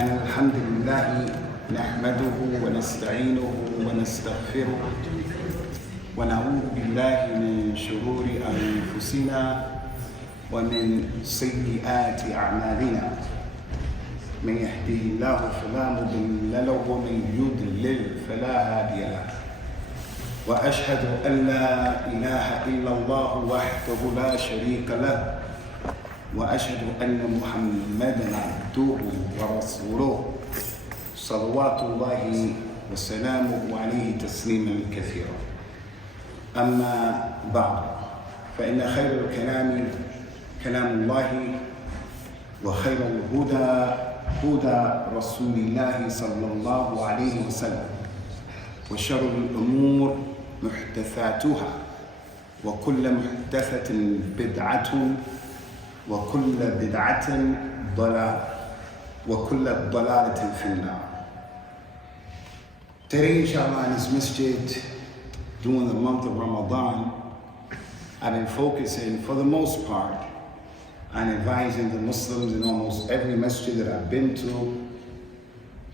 الحمد لله نحمده ونستعينه ونستغفره ونعوذ بالله من شرور أنفسنا ومن سيئات أعمالنا. من يهده الله فلا مضل له ومن يضلل فلا هادي له. وأشهد أن لا إله إلا الله وحده لا شريك له وأشهد أن محمدًا عبده ورسوله صلوات الله وسلامه عليه تسليما كثيرا. أما بعد فإن خير الكلام كلام الله وخير الهدى هدى رسول الله صلى الله عليه وسلم وشر الأمور محدثاتها وكل محدثة بدعة وكل بدعة ضلالة وكل ضلالة في النار. Today, inshallah, in this masjid, during the month of Ramadan, I've been focusing, for the most part, on advising the Muslims in almost every masjid that I've been to,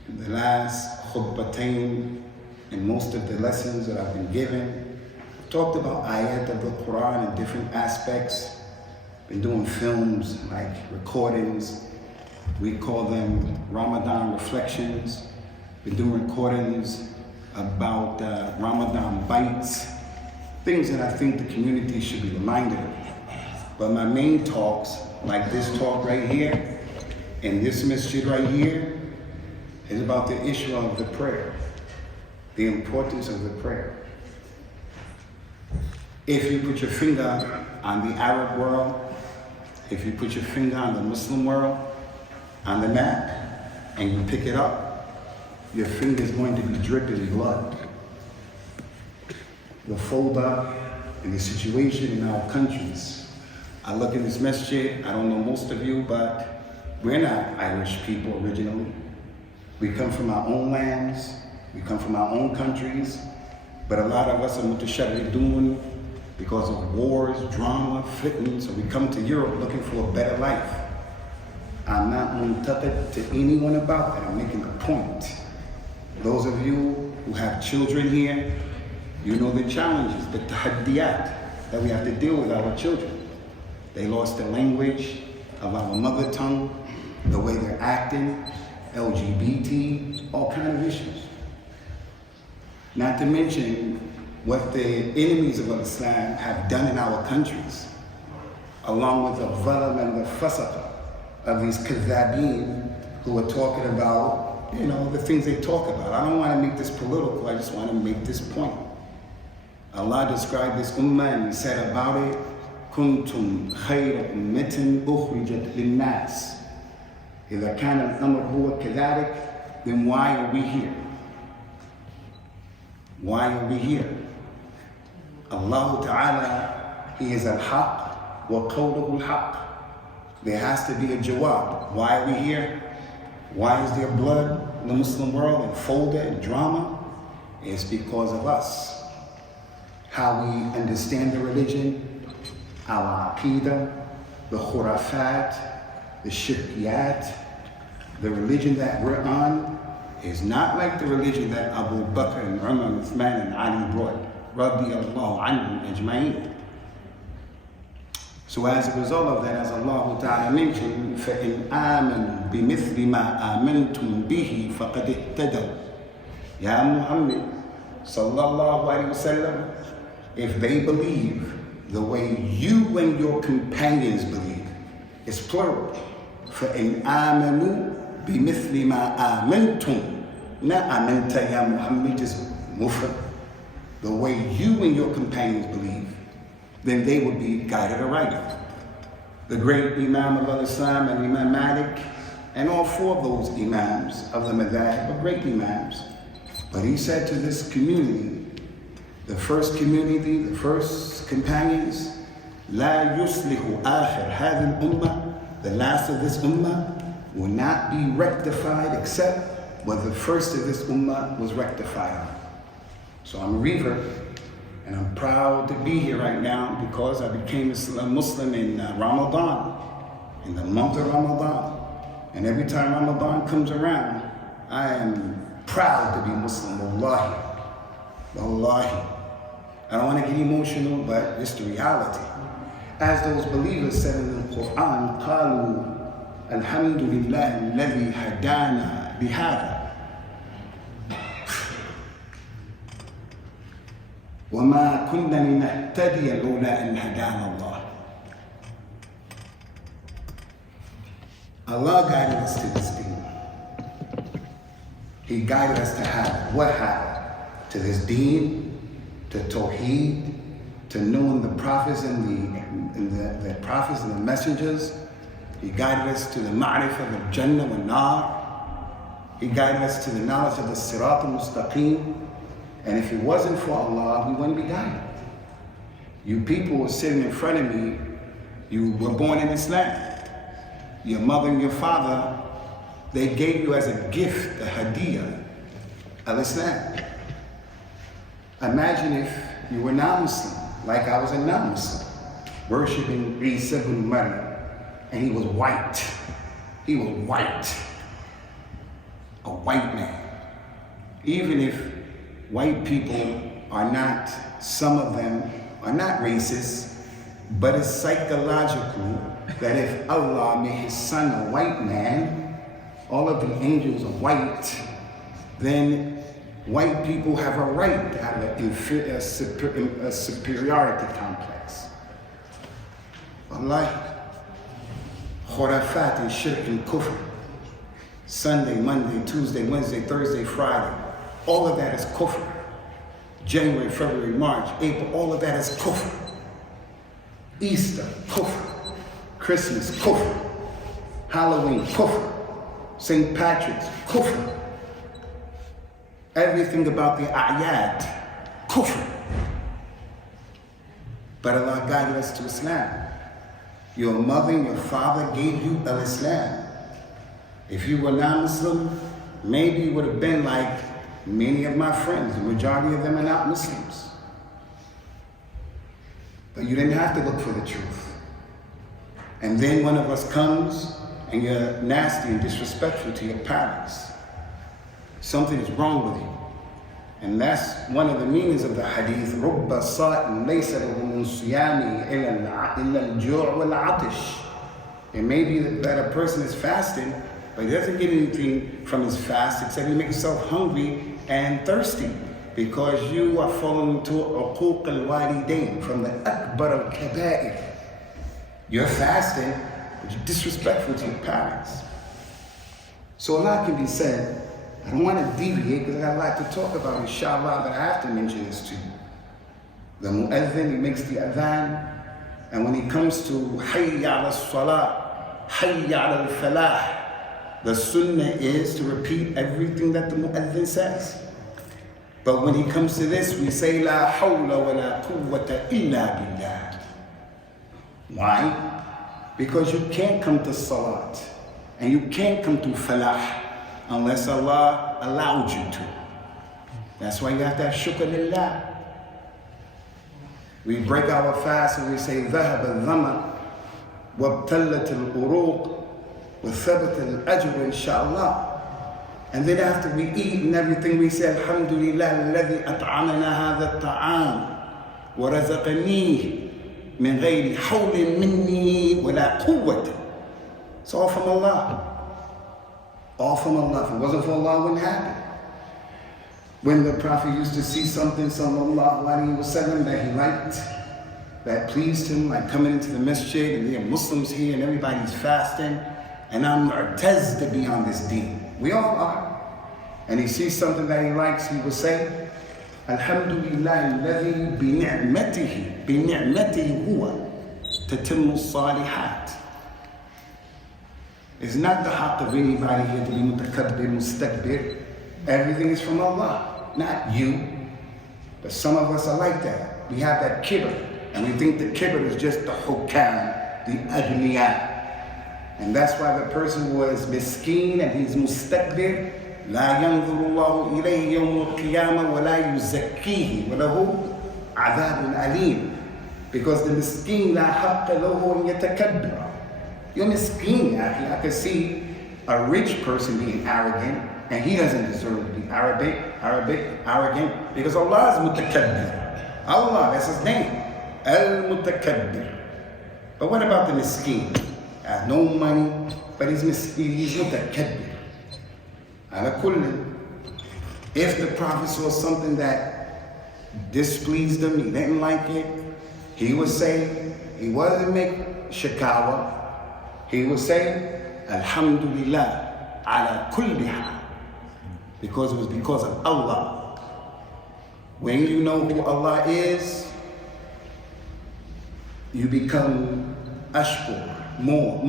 in the last khutbatain, and most of the lessons that I've been given. I've talked about ayat of the Quran in different aspects. Been doing films, like recordings. We call them Ramadan reflections. Been doing recordings about Ramadan bites, things that I think the community should be reminded of. But my main talks, like this talk right here, and this masjid right here, is about the issue of the prayer, the importance of the prayer. If you put your finger on the Arab world, if you put your finger on the Muslim world, on the map, and you pick it up, your finger is going to be dripping blood. The folder and the situation in our countries. I look in this masjid, I don't know most of you, but we're not Irish people originally. We come from our own lands, we come from our own countries, but a lot of us are mutasharridun because of wars, drama, fitna, so we come to Europe looking for a better life. I'm not muntaqid to anyone about that, I'm making a point. Those of you who have children here, you know the challenges, the tahaddiyat that we have to deal with our children. They lost the language of our mother tongue, the way they're acting, LGBT, all kinds of issues. Not to mention what the enemies of Islam have done in our countries, along with the zalam and the fasaqa of these kadhabeen who are talking about, the things they talk about. I don't want to make this political, I just want to make this point. Allah described this ummah and He said about it, كنتم خير أمة أخرجت للناس. إذا كان الأمر هو كذلك, then why are we here? Why are we here? Allah Ta'ala, He is al-haq wa qawluhu al-haq. There has to be a jawab. Why are we here? Why is there blood in the Muslim world and folder and drama? It's because of us. How we understand the religion, our aqidah, the khurafat, the shirkiyat. The religion that we're on is not like the religion that Abu Bakr and Umar and Uthman and Ali brought. Radiyallahu anhum ajma'in. So as a result of that, as Allah Ta'ala mentioned, فَإِنْ آمَنُوا بِمِثْلِ مَا آمَنْتُمْ بِهِ فَقَدْ اهْتَدَوْا. Ya Muhammad sallallahu alayhi wa sallam, if they believe the way you and your companions believe, it's plural. فَإِنْ آمَنُوا بِمِثْلِ مَا آمَنْتُمْ. Not آمَنْتَ ya Muhammad, just mufrad. The way you and your companions believe, then they would be guided aright. The great Imam of Islam and Imam Malik, and all four of those Imams of the Madhab are great Imams. But he said to this community, the first community, the first companions, لا يصلح آخر هذه الأمة, the last of this ummah will not be rectified except what the first of this ummah was rectified on. So I'm a revert, and I'm proud to be here right now because I became a Muslim in Ramadan, in the month of Ramadan. And every time Ramadan comes around, I am proud to be Muslim, wallahi. Wallahi. I don't want to get emotional, but it's the reality. As those believers said in the Quran, قالوا الحمد لله الذي هدانا بهذا وما كنا لنهتدي لولا أن هدانا الله. Allah guided us to this deen. He guided us to have what happened? To this deen, to Tawheed, to knowing the prophets and the prophets and the messengers. He guided us to the ma'rifah of Jannah and Nar. He guided us to the knowledge of the Sirat al-Mustaqim. And if it wasn't for Allah, we wouldn't be guided. You people were sitting in front of me, you were born in Islam. Your mother and your father, they gave you as a gift, a hadiyah, al-Islam. Imagine if you were non-Muslim, like I was a non-Muslim, worshiping Isa ibn Maryam, and he was white. He was white. A white man. Even if white people are not, some of them are not racist, but it's psychological that if Allah made his son a white man, all of the angels are white, then white people have a right to have a superiority complex. Wallahi. Khurafat and shirk and kufr. Sunday, Monday, Tuesday, Wednesday, Thursday, Friday. All of that is kufr. January, February, March, April, all of that is kufr. Easter, kufr. Christmas, kufr. Halloween, kufr. St. Patrick's, kufr. Everything about the ayat, kufr. But Allah guided us to Islam. Your mother and your father gave you al-Islam. If you were non-Muslim, maybe you would have been like many of my friends. The majority of them are not Muslims. But you didn't have to look for the truth. And then one of us comes and you're nasty and disrespectful to your parents. Something is wrong with you. And that's one of the meanings of the hadith. رُبَّ صَائِمٍ لَيْسَ لَهُ مِنْ صِيَامِهِ إِلَّا الْجُوعُ وَالْعَطِشِ. It may be that a person is fasting, but he doesn't get anything from his fast except he makes himself hungry and thirsty, because you are falling into uquq al-walidain, from the akbar al-kaba'ir. You're fasting, but you're disrespectful to your parents. So a lot can be said. I don't want to deviate because I got a lot to talk about, inshallah, but I have to mention this to you. The mu'adhin, he makes the adhan, and when he comes to hayya ala salah, hayya ala al-falah, the sunnah is to repeat everything that the mu'adhin says. But when he comes to this, we say, la hawla wa la quwwata illa billah. Why? Because you can't come to salat, and you can't come to falah, unless Allah allowed you to. That's why you have to have shukr lillah. We break our fast and we say, ذهب الظمأ وابتلت الأروق وثبت الأجر إن شاء الله. And then after we eat and everything, we say, الحمد لله الذي أطعمنا هذا الطعام ورزقنيه من غير حول مني ولا قوة. It's all from Allah. All from Allah. If it wasn't for Allah, it wouldn't happen. When the Prophet used to see something, sallallahu alaihi wasallam, that he liked, that pleased him, like coming into the masjid and there are Muslims here and everybody's fasting, and I'm mu'taz to be on this deen. We all are. And he sees something that he likes, he will say, Alhamdulillah alladhi bi'ni'matihi huwa tatimmu as-salihat. It's not the haqq of anybody here to be mutakabbir, mustakbir. Everything is from Allah, not you. But some of us are like that. We have that kibr, and we think the kibr is just the hukam, the agniya. And that's why the person was miskeen and he's mustakbir. لا ينظر الله إليه يوم القيامة ولا يزكيه وله عذاب أليم. Because the miskeen لا حق له أن يتكبر. You're miskeen, I can see a rich person being arrogant, and he doesn't deserve to be arrogant, because Allah is mutakabbir. Allah, that's his name, al-mutakabbir. But what about the miskin? Has no money, but he's mutakabbir. Ala kulli. If the Prophet saw something that displeased him, he didn't like it, he would say, he wasn't make shakawa, he would say, Alhamdulillah, ala kulli hal, because it was because of Allah. When you know who Allah is, you become ashkur, more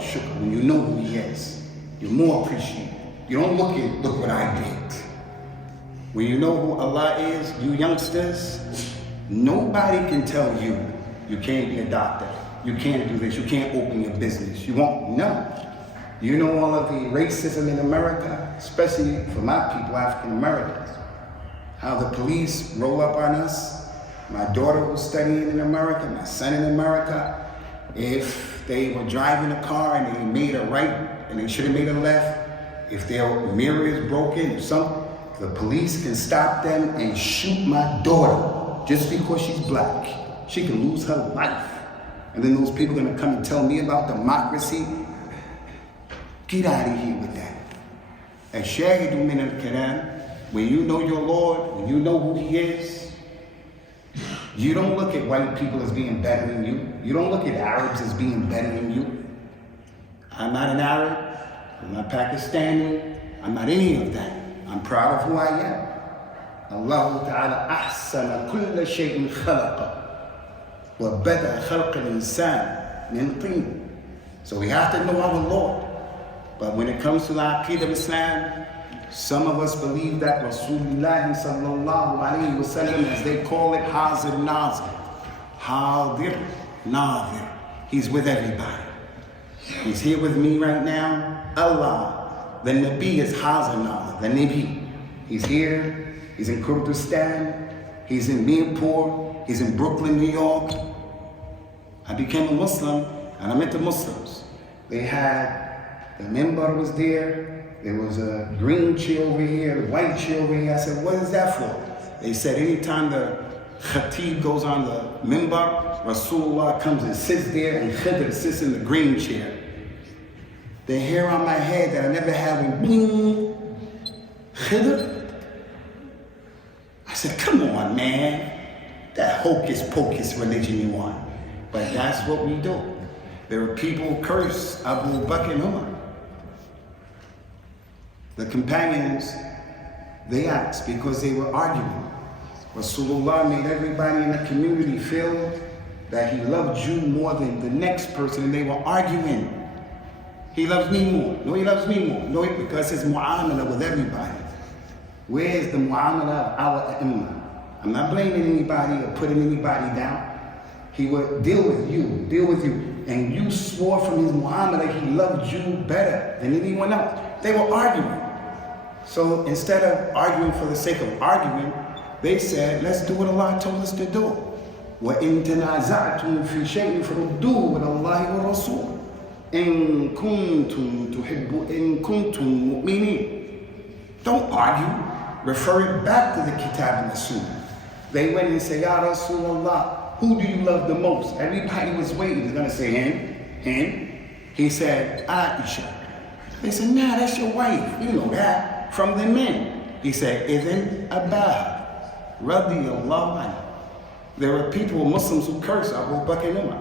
shukr. When you know who He is, you're more appreciative. You don't look what I did. When you know who Allah is, you youngsters, nobody can tell you, you can't be a doctor, you can't do this, you can't open your business, you won't, no. You know all of the racism in America, especially for my people, African Americans, how the police roll up on us. My daughter was studying in America, my son in America. If they were driving a car and they made a right and they should have made a left, if their mirror is broken, if the police can stop them and shoot my daughter just because she's black. She can lose her life. And then those people are gonna come and tell me about democracy. Get out of here with that. Ash-shahidu min al-kalam, when you know your Lord, when you know who He is, you don't look at white people as being better than you. You don't look at Arabs as being better than you. I'm not an Arab, I'm not Pakistani, I'm not any of that. I'm proud of who I am. Allah Ta'ala ahsana kulla shay'in khalaqa wa bada khalqa al-insan min tin. So we have to know our Lord. But when it comes to the Aqeedah of Islam, some of us believe that Rasulullah sallallahu alayhi wa sallam, as they call it, Hazir Nazir. Hadir Nazir. He's with everybody. He's here with me right now. Allah. The Nabi is Hazir Nazir. The Nabi. He's here. He's in Kurdistan. He's in Mirpur. He's in Brooklyn, New York. I became a Muslim and I met the Muslims. They had, the minbar was there. There was a green chair over here, a white chair over here. I said, what is that for? They said, anytime the khatib goes on the minbar, Rasulullah comes and sits there, and Khidr sits in the green chair. The hair on my head that I never had went boom. Khidr? I said, come on, man. That hocus pocus religion you want. But that's what we do. There were people who cursed Abu Bakr and Umar. The companions, they asked because they were arguing. Rasulullah made everybody in the community feel that he loved you more than the next person, and they were arguing. He loves me more. No, he loves me more. No, because his mu'amala with everybody. Where's the mu'amala of our ummah? I'm not blaming anybody or putting anybody down. He would deal with you. And you swore from his mu'amala he loved you better than anyone else. They were arguing. So instead of arguing for the sake of arguing, they said, let's do what Allah told us to do. وَإِن تَنَازَعْتُمْ فِي شَيْءٍ فَرُدُّوهُ إِلَى اللَّهِ وَالرَّسُولِ إِن كُنتُم مُؤْمِنِينَ. Don't argue. Refer it back to the Kitab and the Sunnah. They went and said, Ya Rasulullah, who do you love the most? Everybody was waiting. He's going to say him. He said, Aisha. They said, nah, that's your wife. You know that. From the men. He said, Idhan Abba, radiyallahu anhu. There were people, Muslims, who curse Abu Bakr and Umar.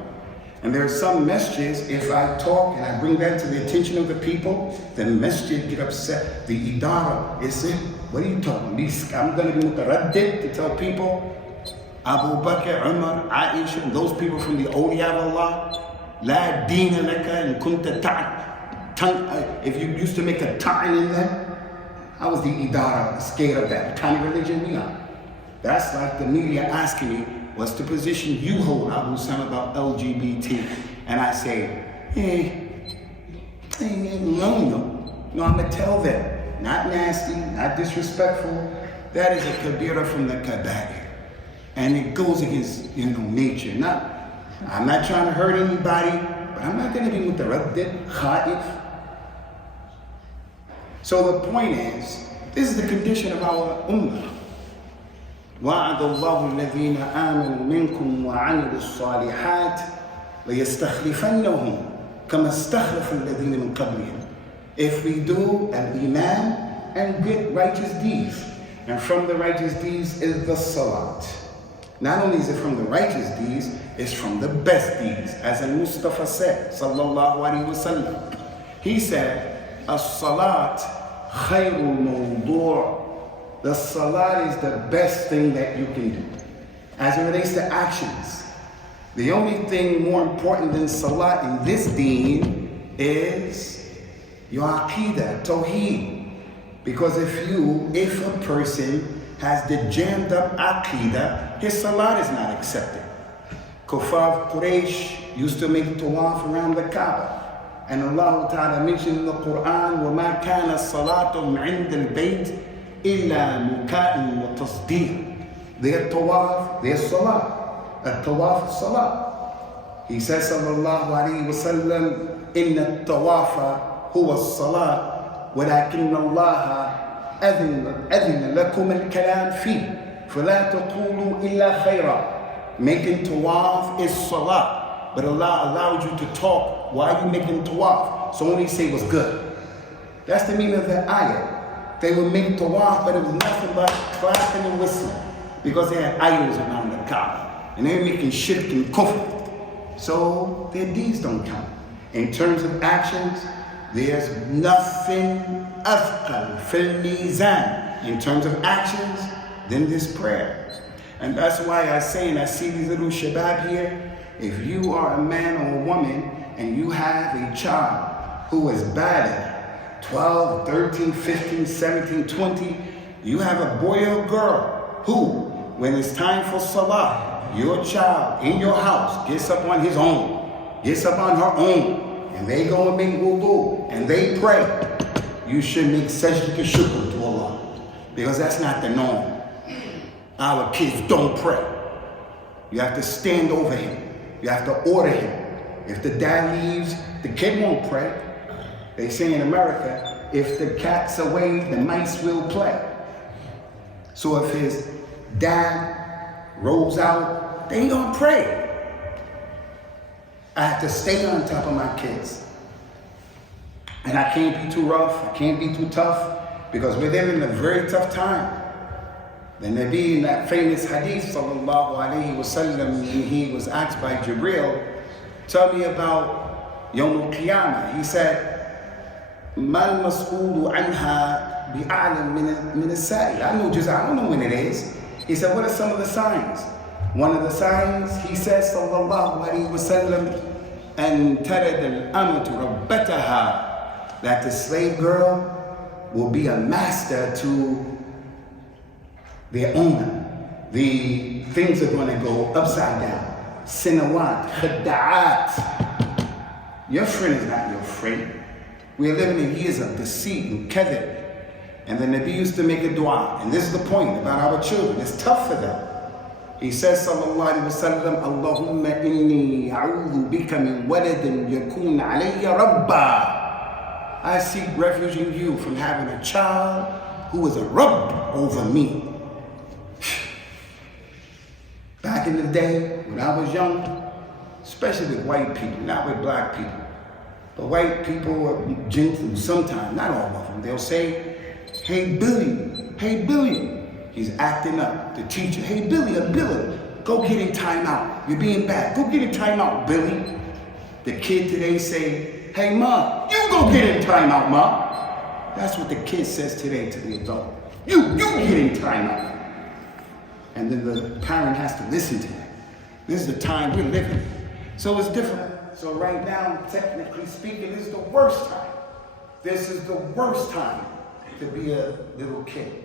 And there are some masjids, if I talk and I bring that to the attention of the people, the masjid get upset. The idara is it. What are you talking about? I'm going to be mutaraddid to tell people, Abu Bakr, Umar, Aisha, and those people from the awliya of Allah, la dina laka in kunta if you used to make a ta'in in them, I was the idara scared of that. What kind of religion we are? That's like the media asking me, what's the position you hold, Abu Usamah, about LGBT? And I say, no, I'm going to tell them, not nasty, not disrespectful. That is a kabira from the kaba'ir. And it goes against, nature. I'm not trying to hurt anybody, but I'm not going to be mutaraddid, khaif. So the point is, this is the condition of our ummah. وَعَدَ اللَّهُ الَّذِينَ آمَنُوا مِنْكُمْ وَعَمِلُوا الصَّالِحَاتِ لَيَسْتَخْلِفَنَّهُمْ كَمَا اسْتَخْلَفَ الَّذِينَ مِنْ قَبْلِهِمْ. If we do al-iman and good righteous deeds, and from the righteous deeds is the salat. Not only is it from the righteous deeds, it's from the best deeds. As Al-Mustafa said, sallallahu alaihi wasallam, he said, as-salat khayrul mawdu'. The salat is the best thing that you can do. As it relates to actions, the only thing more important than salat in this deen is your aqidah, tawheed. Because if a person has the jammed up aqidah, his salat is not accepted. Kuffar Quraysh used to make tawaf around the Kaaba. And Allah Ta'ala mentioned in the Quran, وَمَا كَانَ صَلَاتُهُمْ عِنْدَ الْبَيْتِ إِلَّا مُكَاءٍ وَتَصْدِيقٍ. Their tawaf, their salat. A tawaf, salat. He says, sallallahu alayhi wa sallam, إِنَّ التَّوَافَ هُوَ الصَّلَاةِ وَلَكِنَّ اللَّهَ أَذِنَ لَكُمَ الْكَلَامِ فِيهِ فَلَا تَقُولُوا إِلَّا خَيْرًا. Making tawaf is salat, but Allah allowed you to talk while you making tawaf, so only say what's good. That's the meaning of the ayah. They would make tawaf, but it was nothing but clapping and whistling, because they had idols around the Kaaba, and they were making shirk and kufr. So their deeds don't count. In terms of actions, there's nothing athqal fil mizan in terms of actions than this prayer. And that's why I say, and I see these little shabab here, if you are a man or a woman and you have a child who is bad 12, 13, 15, 17, 20, you have a boy or girl who, when it's time for salah, your child in your house gets up on his own, gets up on her own, and they go and make wudu, and they pray, you should make sajda shukr to Allah, because that's not the norm. Our kids don't pray. You have to stand over him. You have to order him. If the dad leaves, the kid won't pray. They say in America, if the cat's away, the mice will play. So if his dad rolls out, they ain't gonna pray. I have to stay on top of my kids. And I can't be too rough, I can't be too tough, because we're living in a very tough time. The Nabi, in that famous hadith, sallallahu alayhi wa sallam, he was asked by Jibreel, tell me about Yawm al-Qiyamah. He said, Mal mas'ulu anha bi'alam min as-sa'i. I don't know when it is. He said, what are some of the signs? One of the signs, he says, sallallahu alayhi wa sallam, an tarad al-amatu rabbataha, that the slave girl will be a master to their owner. The things are going to go upside down. Sinawat, khada'at. Your friend is not your friend. We are living in years of deceit and kadhib. And the Nabi used to make a dua. And this is the point about our children. It's tough for them. He says, sallallahu alayhi wa sallam, Allahumma inni a'udhu bika min waladin yakun alayya rabba. I seek refuge in you from having a child who is a rabb over me. Back in the day, when I was young, especially with white people, not with black people, but white people are gentle sometimes, not all of them. They'll say, hey Billy, he's acting up. The teacher, hey Billy, go get in timeout. You're being bad. Go get in timeout, Billy. The kid today say, hey Ma, you go get in timeout, Ma. That's what the kid says today to the adult. You get in timeout. And then the parent has to listen to that. This is the time we're living. So it's different. So right now, technically speaking, this is the worst time. This is the worst time to be a little kid.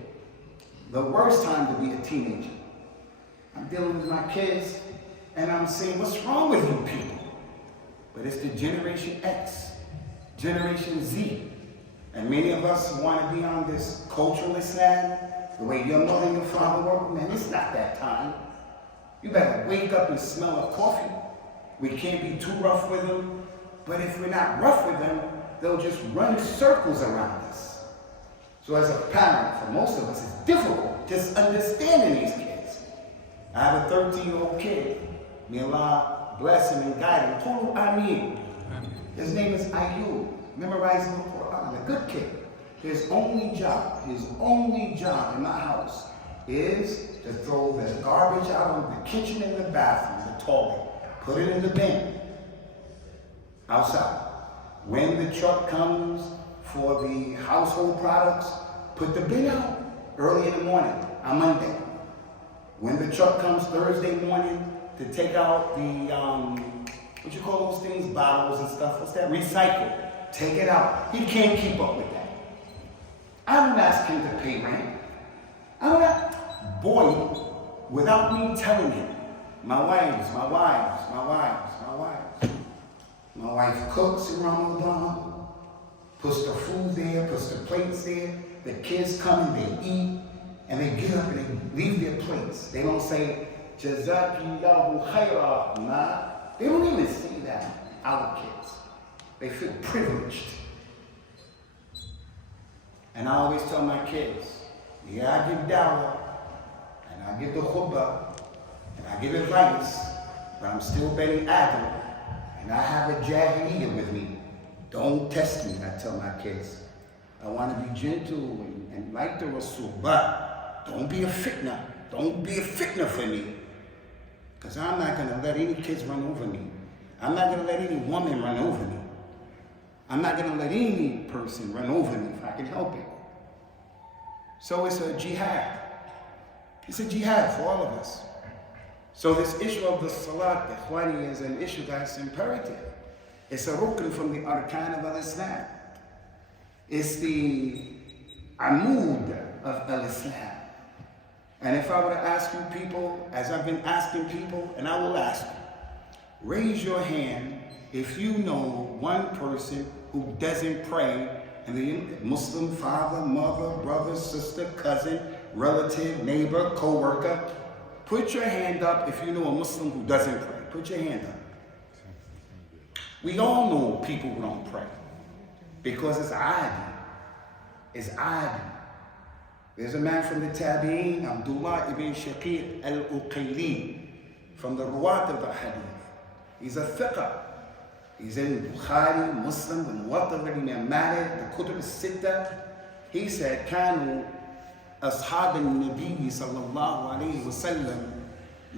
The worst time to be a teenager. I'm dealing with my kids, and I'm saying, what's wrong with you people? But it's the Generation X, Generation Z. And many of us want to be on this cultural Islam, the way your mother and your father were. Man, it's not that time. You better wake up and smell of coffee. We can't be too rough with them, but if we're not rough with them, they'll just run circles around us. So as a parent, for most of us, it's difficult just understanding these kids. I have a 13-year-old kid. May Allah bless him and guide him. Tolu Amin. His name is Ayub. Memorizing the Quran. A good kid. His only job in my house is to throw the garbage out of the kitchen and the bathroom, the toilet. Put it in the bin. Outside. When the truck comes for the household products, put the bin out early in the morning on Monday. When the truck comes Thursday morning to take out the, what you call those things, bottles and stuff, what's that? Recycle. Take it out. He can't keep up with that. I don't ask him to pay rent. I don't ask. Boy, without me telling him, my wife cooks in Ramadan, puts the food there, puts the plates there. The kids come and they eat, and they get up and they leave their plates. They don't say, Jazakillahu khaira. Nah. They don't even say that, our kids. They feel privileged. And I always tell my kids, yeah, I give dawah, and I give the khutbah, and I give advice, but I'm still Bani Adam, and I have a jahiliyyah with me. Don't test me, I tell my kids. I want to be gentle and like the Rasul, but don't be a fitna. Don't be a fitna for me. Because I'm not going to let any kids run over me. I'm not going to let any woman run over me. I'm not going to let any person run over me if I can help it. So it's a jihad. It's a jihad for all of us. So this issue of the salat, ikhwani, is an issue that's imperative. It's a rukn from the arkan of al-Islam. It's the amud of al-Islam. And if I were to ask you people, as I've been asking people, and I will ask you, raise your hand if you know one person who doesn't pray, and the Muslim father, mother, brother, sister, cousin, relative, neighbor, co-worker. Put your hand up if you know a Muslim who doesn't pray. Put your hand up. We all know people who don't pray because it's adi. It's adi. There's a man from the Tabi'een, Abdullah ibn Shaqiq al-Uqayli, from the Ruwat of the Hadith. He's a thiqah. He's in Bukhari, Muslim, the Muwatta, Imam Malik, the Kutub al-Sitta. He said, كانوا أصحاب النبي صلى الله عليه وسلم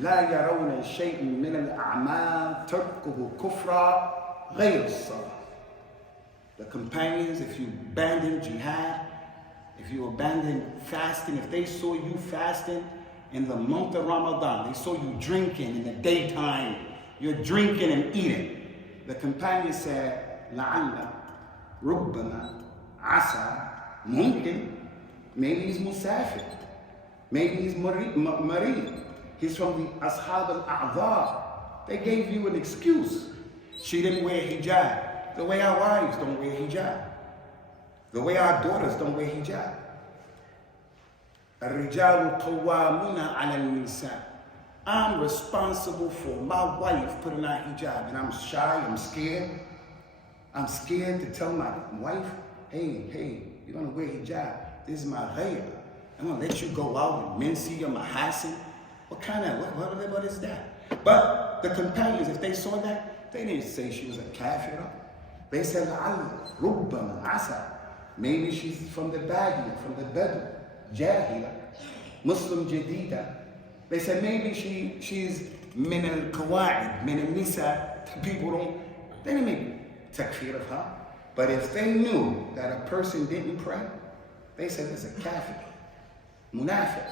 لا يرون شيء من الأعمال تركه كفرا غير الصلاة. The companions, if you abandon jihad, if you abandon fasting, if they saw you fasting in the month of Ramadan, they saw you drinking in the daytime, you're drinking and eating. The companion said, لَعَلَّ رُبَّمَا عَسَى مُمْكِن. Maybe he's musafir. Maybe he's marid. He's from the Ashab al-A'dhar. They gave you an excuse. She didn't wear hijab. The way our wives don't wear hijab. The way our daughters don't wear hijab. الرِّجَالُ قَوَّامُونَ عَلَى النِّسَاءِ. I'm responsible for my wife putting on hijab, and I'm shy, I'm scared. I'm scared to tell my wife, hey, you're gonna wear hijab. This is my ghayr. I'm gonna let you go out and men see your mahasin. What is that? But the companions, if they saw that, they didn't say she was a kafira. They said, rubbama asa. Maybe she's from the Badia, from the Bedouin, Jahila, Muslim Jadida. They said maybe she's min al-Qawaid, min al-Nisa. People they didn't make takfir of her. But if they knew that a person didn't pray, they said it's a kafir, munafiq.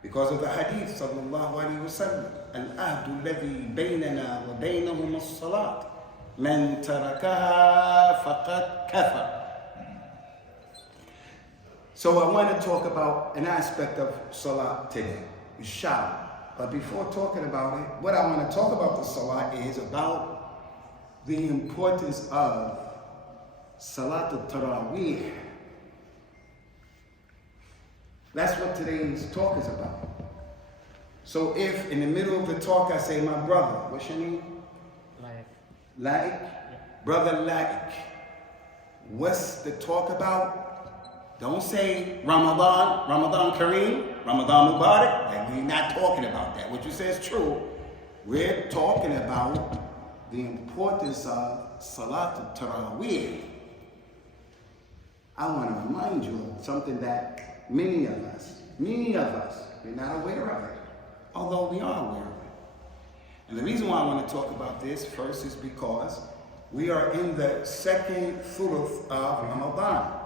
Because of the hadith, sallallahu alayhi wa sallam, al-ahdu alladhi baynana wa baynahum as-salat, man tarakaha faqad kafar. So I want to talk about an aspect of salat today, inshallah. But before talking about it, what I want to talk about the salat is about the importance of salat al-tarawih. That's what today's talk is about. So if in the middle of the talk I say, my brother, what's your name? Laik? Yeah. Brother Laik. What's the talk about? Don't say Ramadan, Ramadan Kareem, Ramadan Mubarak. Like, we're not talking about that. What you say is true. We're talking about the importance of Salatul Taraweeh. I want to remind you of something that many of us, we're not aware of it, although we are aware of it. And the reason why I want to talk about this first is because we are in the second thuluth of Ramadan.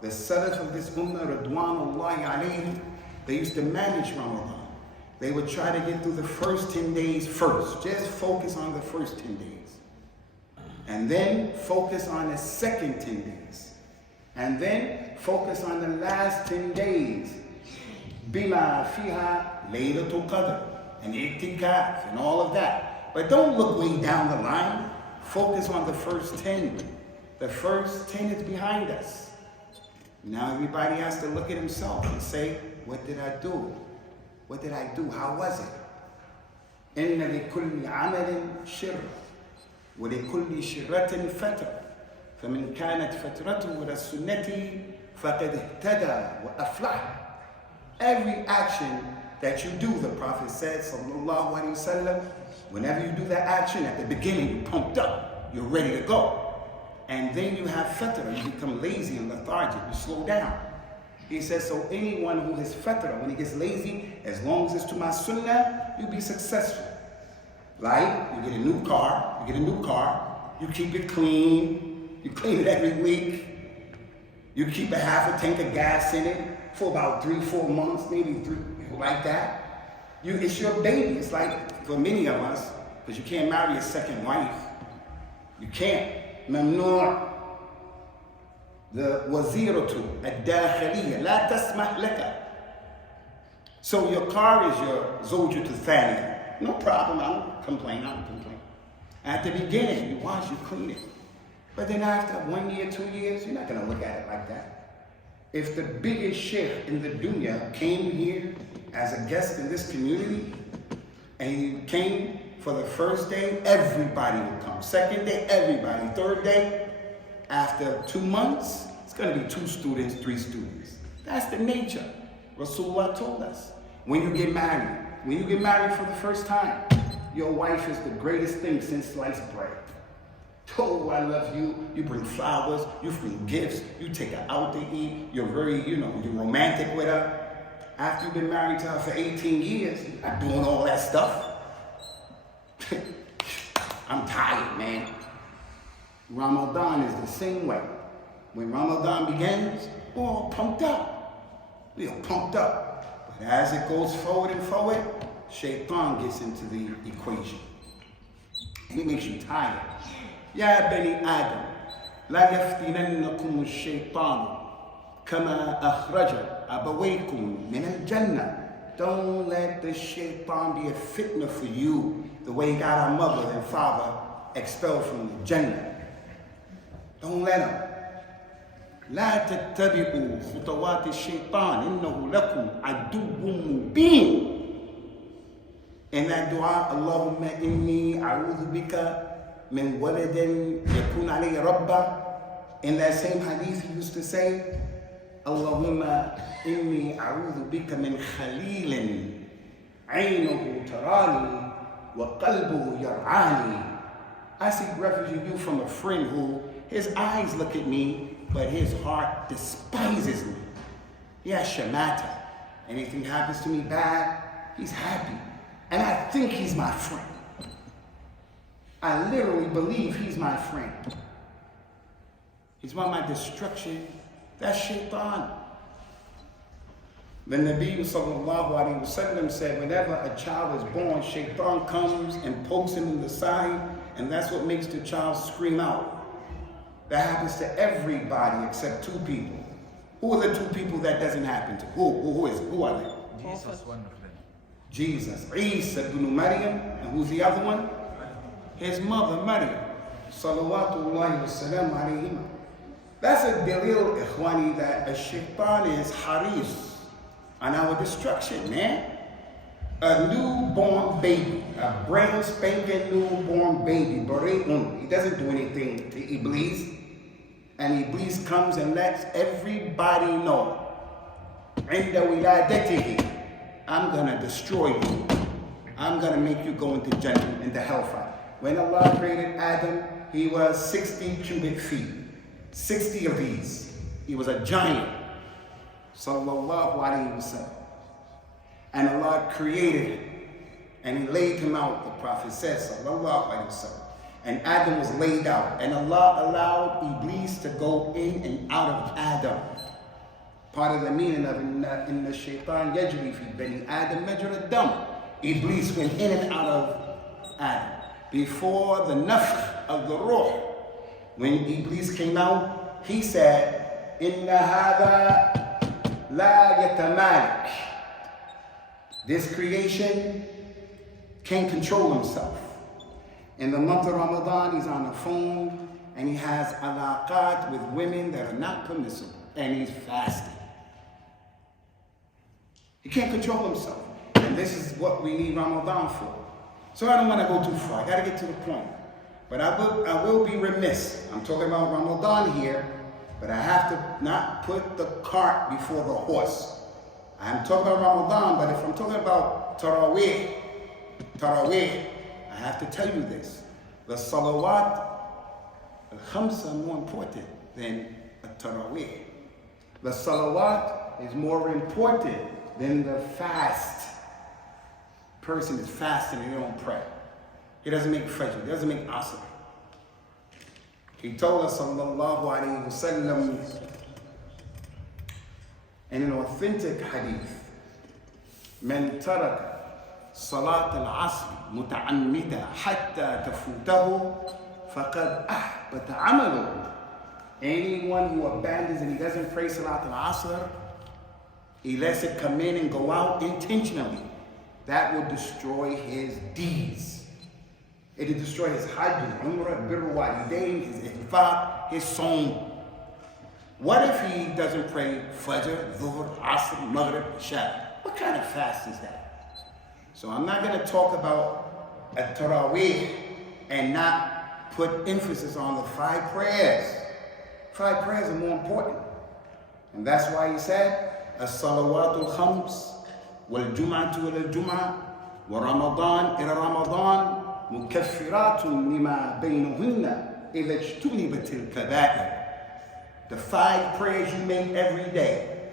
The Salaf of this Ummah, Ridwanullahi alayhim, they used to manage Ramadan. They would try to get through the first 10 days first. Just focus on the first 10 days. And then focus on the second 10 days. And then focus on the last 10 days. Bima fiha laylatul qadr and i'tikaf and all of that. But don't look way down the line. Focus on the first 10. The first 10 is behind us. Now everybody has to look at himself and say, what did I do? What did I do? How was it? إِنَّ لِكُلِّ عَمَلٍ شِرَّةٍ وَلِكُلِّ شِرَّةٍ فَتْرَةٍ فَمِنْ كَانَتْ فَتْرَتُهُ إِلَى السُّنَّةِ فَقَدْ اهْتَدَى وَأَفْلَحَ. Every action that you do, the Prophet said, sallallahu alaihi wasallam, whenever you do that action, at the beginning you're pumped up, you're ready to go. And then you have fatra, you become lazy and lethargic, you slow down. He says, so anyone who has fatra, when he gets lazy, as long as it's to my sunnah, you'll be successful. Like, you get a new car, you keep it clean, you clean it every week, you keep a half a tank of gas in it for about 3-4 months, maybe 3, like that. It's your baby. It's like, for many of us, because you can't marry a second wife. You can't. ممنوع. The waziratu ad-dakhiliyya la tasmah laka. So your car is your zawjatu thaniya. No problem, I don't complain. At the beginning, you wash, you clean it. But then after 1 year, 2 years, you're not going to look at it like that. If the biggest sheikh in the dunya came here as a guest in this community, and he came for the first day, everybody would come. Second day, everybody. Third day, after 2 months, it's going to be 2 students, 3 students. That's the nature. Rasulullah told us. When you get married for the first time, your wife is the greatest thing since sliced bread. Oh, I love you. You bring flowers, you bring gifts, you take her out to eat. You're very, you're romantic with her. After you've been married to her for 18 years, you're not doing all that stuff. I'm tired, man. Ramadan is the same way. When Ramadan begins, we're all pumped up. We are pumped up. But as it goes forward and forward, Shaitan gets into the equation. And it makes you tired. Ya bani Adam, la yaftinannakum ash-shaytan kama akhraja abawaykum min al-jannah. Don't let the shaitan be a fitna for you, the way he got our mother and father expelled from the Jannah. Don't let him. لا تتبعوا خطوات الشيطان إنه لكم عدو مبين. In that dua, Allahumma inni a'udhu bika min waladin yakun alayya rabba. In that same hadith he used to say, Allahumma inni a'udhu bika min khalilin aynuhu tarani wa qalbuhu yar'ani. I seek refuge in you from a friend who his eyes look at me, but his heart despises me. Yeah, shamata. Anything happens to me bad, he's happy. And I think he's my friend. I literally believe he's my friend. He's want my destruction. That's shaitan. The Nabi sallallahu alaihi wasallam said, whenever a child is born, shaitan comes and pokes him in the side, and that's what makes the child scream out. That happens to everybody except 2 people. Who are the 2 people that doesn't happen to? Who is it? Who are they? Jesus, one of them. Jesus, Isa ibn Maryam, and who's the other one? His mother, Maryam. Salawatullahi wa salam alayhima. That's a dalil, ikhwani, that a shaitan is haris on our destruction, man. A newborn baby, a brand spanking newborn baby, he doesn't do anything to Iblis. And Iblis comes and lets everybody know, عند ولادته, I'm going to destroy you. I'm going to make you go into Jannah, into hellfire. When Allah created Adam, he was 60 cubic feet. 60 of these. He was a giant. Sallallahu alayhi wa sallam. And Allah created him. And he laid him out, the Prophet says, sallallahu alayhi wa sallam. And Adam was laid out. And Allah allowed Iblis to go in and out of Adam. Part of the meaning of in the shaitan yajri fi bani Adam majra dam. Iblis went in and out of Adam. Before the nafkh of the ruh, when Iblis came out, he said, Inna hada la yatamalik. This creation can't control himself. In the month of Ramadan, he's on the phone and he has alaqat with women that are not permissible, and he's fasting. He can't control himself. And this is what we need Ramadan for. So I don't want to go too far. I got to get to the point. But I will be remiss. I'm talking about Ramadan here, but I have to not put the cart before the horse. I'm talking about Ramadan, but if I'm talking about Taraweeh, I have to tell you this. The salawat, al-khamsa, are more important than the Taraweeh. The salawat is more important than the fast. Person is fasting and he don't pray. He doesn't make fajr, he doesn't make asr. He told us, sallallahu alayhi wa sallam, in an authentic hadith, من ترك صلاة العصر متعمدا حتى تفوته فقد أحبط عمله. Anyone who abandons and he doesn't pray Salat al-Asr, he lets it come in and go out intentionally, that will destroy his deeds. It will destroy his hajj, his umrah, birr walidain, his infaq, his sawm. What if he doesn't pray Fajr, Dhuhr, Asr, Maghrib, Isha? What kind of fast is that? So I'm not going to talk about a Taraweeh and not put emphasis on the 5 prayers. 5 prayers are more important. And that's why he said, As-salawatul khams, wal-jum'atu ila-jum'ah, wa-ramadan ila ramadan, mukaffiratun lima baynahunna idha ijtunibatil kaba'ir. The 5 prayers you make every day,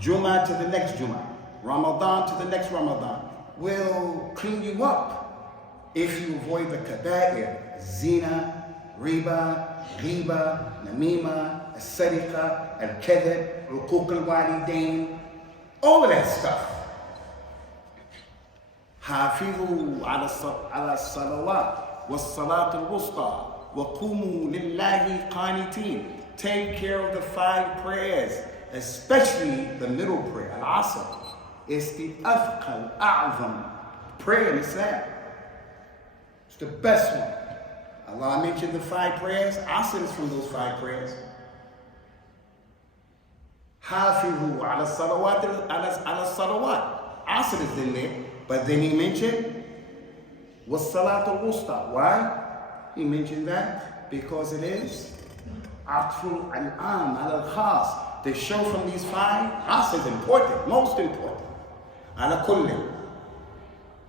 Jummah to the next Jummah, Ramadan to the next Ramadan, will clean you up if you avoid the kaba'ir, zina, riba, ghiba, namima, as-sariqa, al-kadhib, uquq al-walidain, all of that stuff. حافظوا على الصلوات والصلاة الوسطى وقوموا لله قانتين. Take care of the 5 prayers, especially the middle prayer, al-asr. It's the afqal, a'zam prayer in Islam. It's the best one. Allah mentioned the 5 prayers. Asr is from those 5 prayers. Hafizu ala salawat. Asr is in there. But then he mentioned was salatul wusta. Why? He mentioned that because it is atful al-am al-khas. They show from these 5, Asr is important, most important. Ala kulli.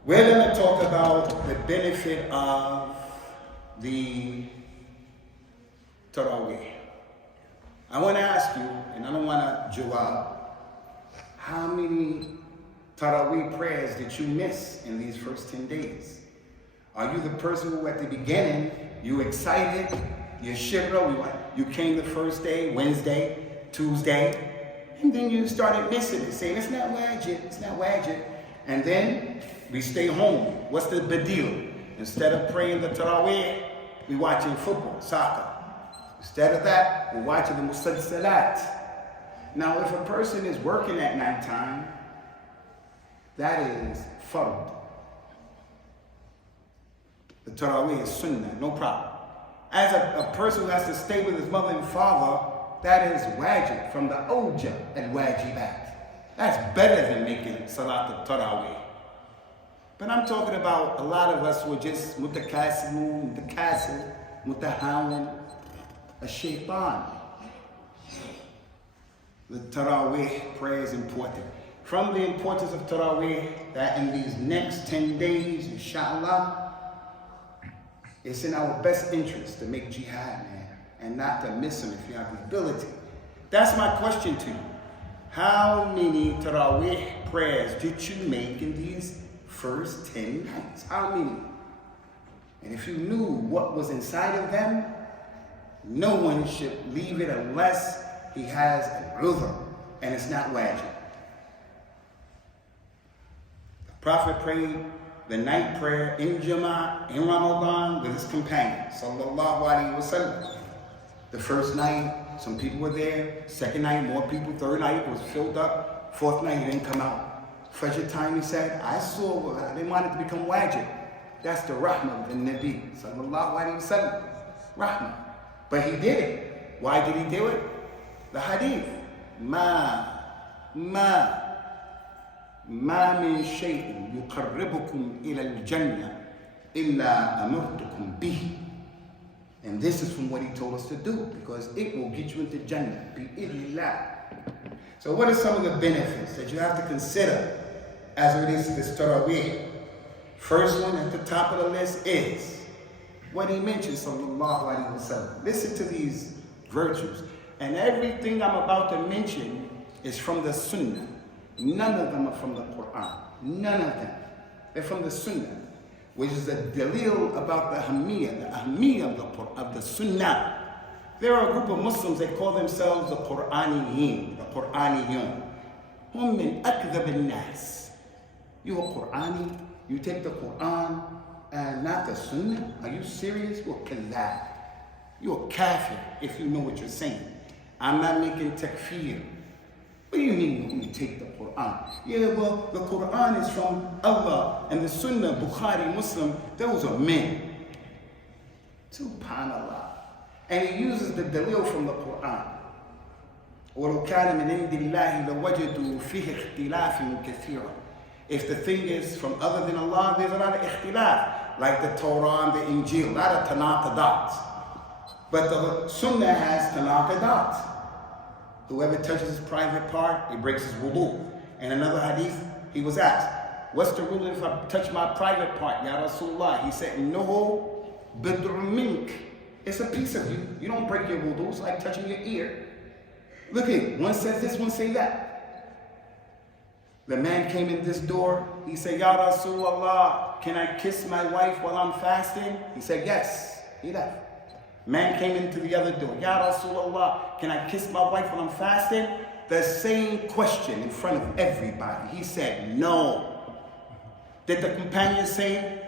We're going to talk about the benefit of the Taraweeh. I want to ask you, and I don't want to jawab, how many Taraweeh prayers did you miss in these first 10 days? Are you the person who at the beginning, you excited, you shivra, you came the first day, Wednesday, Tuesday, and then you started missing it, saying, it's not wajib. And then we stay home. What's the badil? Instead of praying the Taraweeh, we're watching football, soccer. Instead of that, we're watching the musalsalat. Now, if a person is working at nighttime, that is fard. The Taraweeh is sunnah, no problem. As a person who has to stay with his mother and father, that is wajib, from the awja and wajibat. That's better than making salat al-Taraweeh. But I'm talking about a lot of us who are just mutakasim, mutahawin. a shaitan. The Taraweeh prayer is important. From the importance of Taraweeh, that in these next 10 days, inshallah, it's in our best interest to make jihad, man, and not to miss them if you have the ability. That's my question to you. How many Taraweeh prayers did you make in these first 10 nights? How many? And if you knew what was inside of them, no one should leave it unless he has an udhr, and it's not wajib. The Prophet prayed the night prayer in Jama'ah, in Ramadan, with his companions, sallallahu alaihi wasallam. The first night, some people were there. Second night, more people. Third night, it was filled up. Fourth night, he didn't come out. Fajr time, he said, I didn't want it to become wajib. That's the rahmah of the Nabi, sallallahu alaihi wasallam. Rahmah. But he did it. Why did he do it? The hadith. ما من شيء يقربكم إلى الجنة إلا أمرتكم به. And this is from what he told us to do, because it will get you into Jannah. Bi-idhnillah. So what are some of the benefits that you have to consider as it relates to this Taraweeh? First one at the top of the list is what he mentioned, sallallahu alaihi wasallam. Listen to these virtues. And everything I'm about to mention is from the Sunnah. None of them are from the Quran. None of them. They're from the Sunnah, which is a dalil about the ahmiyyah of the Sunnah. There are a group of Muslims that call themselves the Qur'aniyin, the Qur'aniyun. Hum min akdhab al-nas. You're a Qur'ani, you take the Quran and not the Sunnah? Are you serious? You're kallab. You're a kafir if you know what you're saying. I'm not making takfir. What do you mean when you take the Quran? Yeah, well, the Quran is from Allah, and the Sunnah, Bukhari, Muslim, those are men. Subhanallah. And he uses the dalil from the Quran. وَلَوْ كَانَ مِنْ عِنْدِ اللَّهِ لَوَجَدُوا فِيهِ اخْتِلَافٍ كَثِيرًا. If the thing is from other than Allah, there's a lot of ikhtilaf, like the Torah and the Injil, a lot of tanaqadat. But the Sunnah has tanaqadat. Whoever touches his private part, he breaks his wudu. In another hadith, he was asked, what's the rule if I touch my private part, Ya Rasulullah? He said, no, bidr mink. It's a piece of you. You don't break your wudu. It's like touching your ear. Look at it. One says this, one say that. The man came in this door. He said, Ya Rasulullah, can I kiss my wife while I'm fasting? He said, yes. He left. Man came into the other door. Ya Rasulullah, can I kiss my wife while I'm fasting? The same question in front of everybody. He said, no. Did the companions say,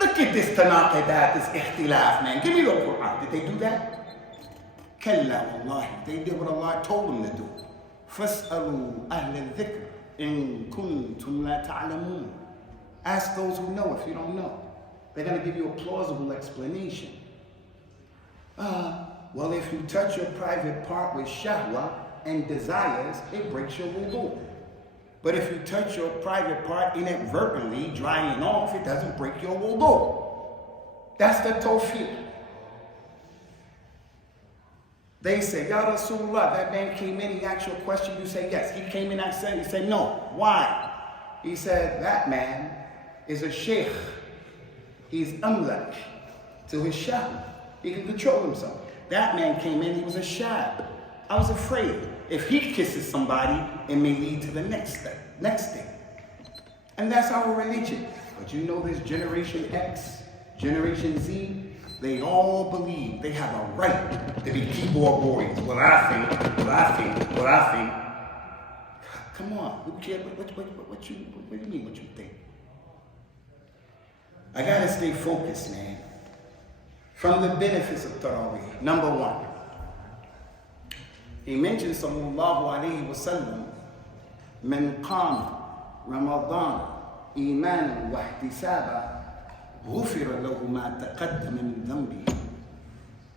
look at this tanaqadat, this ikhtilaf, man. Give me the Quran. Did they do that? Kalla wallahi. They did what Allah told them to do. Fas'alu ahla dhikr in kuntum la ta'lamun. Ask those who know if you don't know. They're going to give you a plausible explanation. Well, if you touch your private part with shahwa and desires, it breaks your wudu. But if you touch your private part inadvertently, drying off, it doesn't break your wudu. That's the tawfiq. They say, Ya Rasulullah, that man came in, he asked you a question, you say yes. He came in, I said, he said no. Why? He said, that man is a sheikh. He's amlak to his shahwa. He can control himself. That man came in, he was a shab. I was afraid. If he kisses somebody, it may lead to the next thing. And that's our religion. But you know this Generation X, Generation Z, they all believe they have a right to be keyboard warriors. Well, I think. Come on, who cares what you mean what you think? I gotta stay focused, man. From the benefits of Taraweeh, number one, he mentioned sallallahu alayhi wa sallam, من قام رمضان إيمانا واحتسابا غفر له ما تقدم من ذنبه.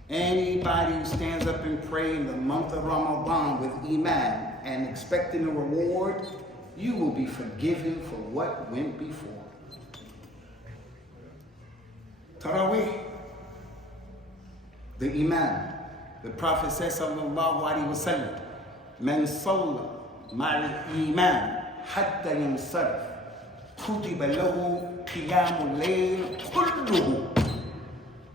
Anybody who stands up and prays in the month of Ramadan with iman and expecting a reward, you will be forgiven for what went before. Taraweeh. The iman, The Prophet says, sallallahu alayhi wa sallam, Man salla ma'al iman hatta yansarif, kutiba lahu qiyamul layl kulluhu.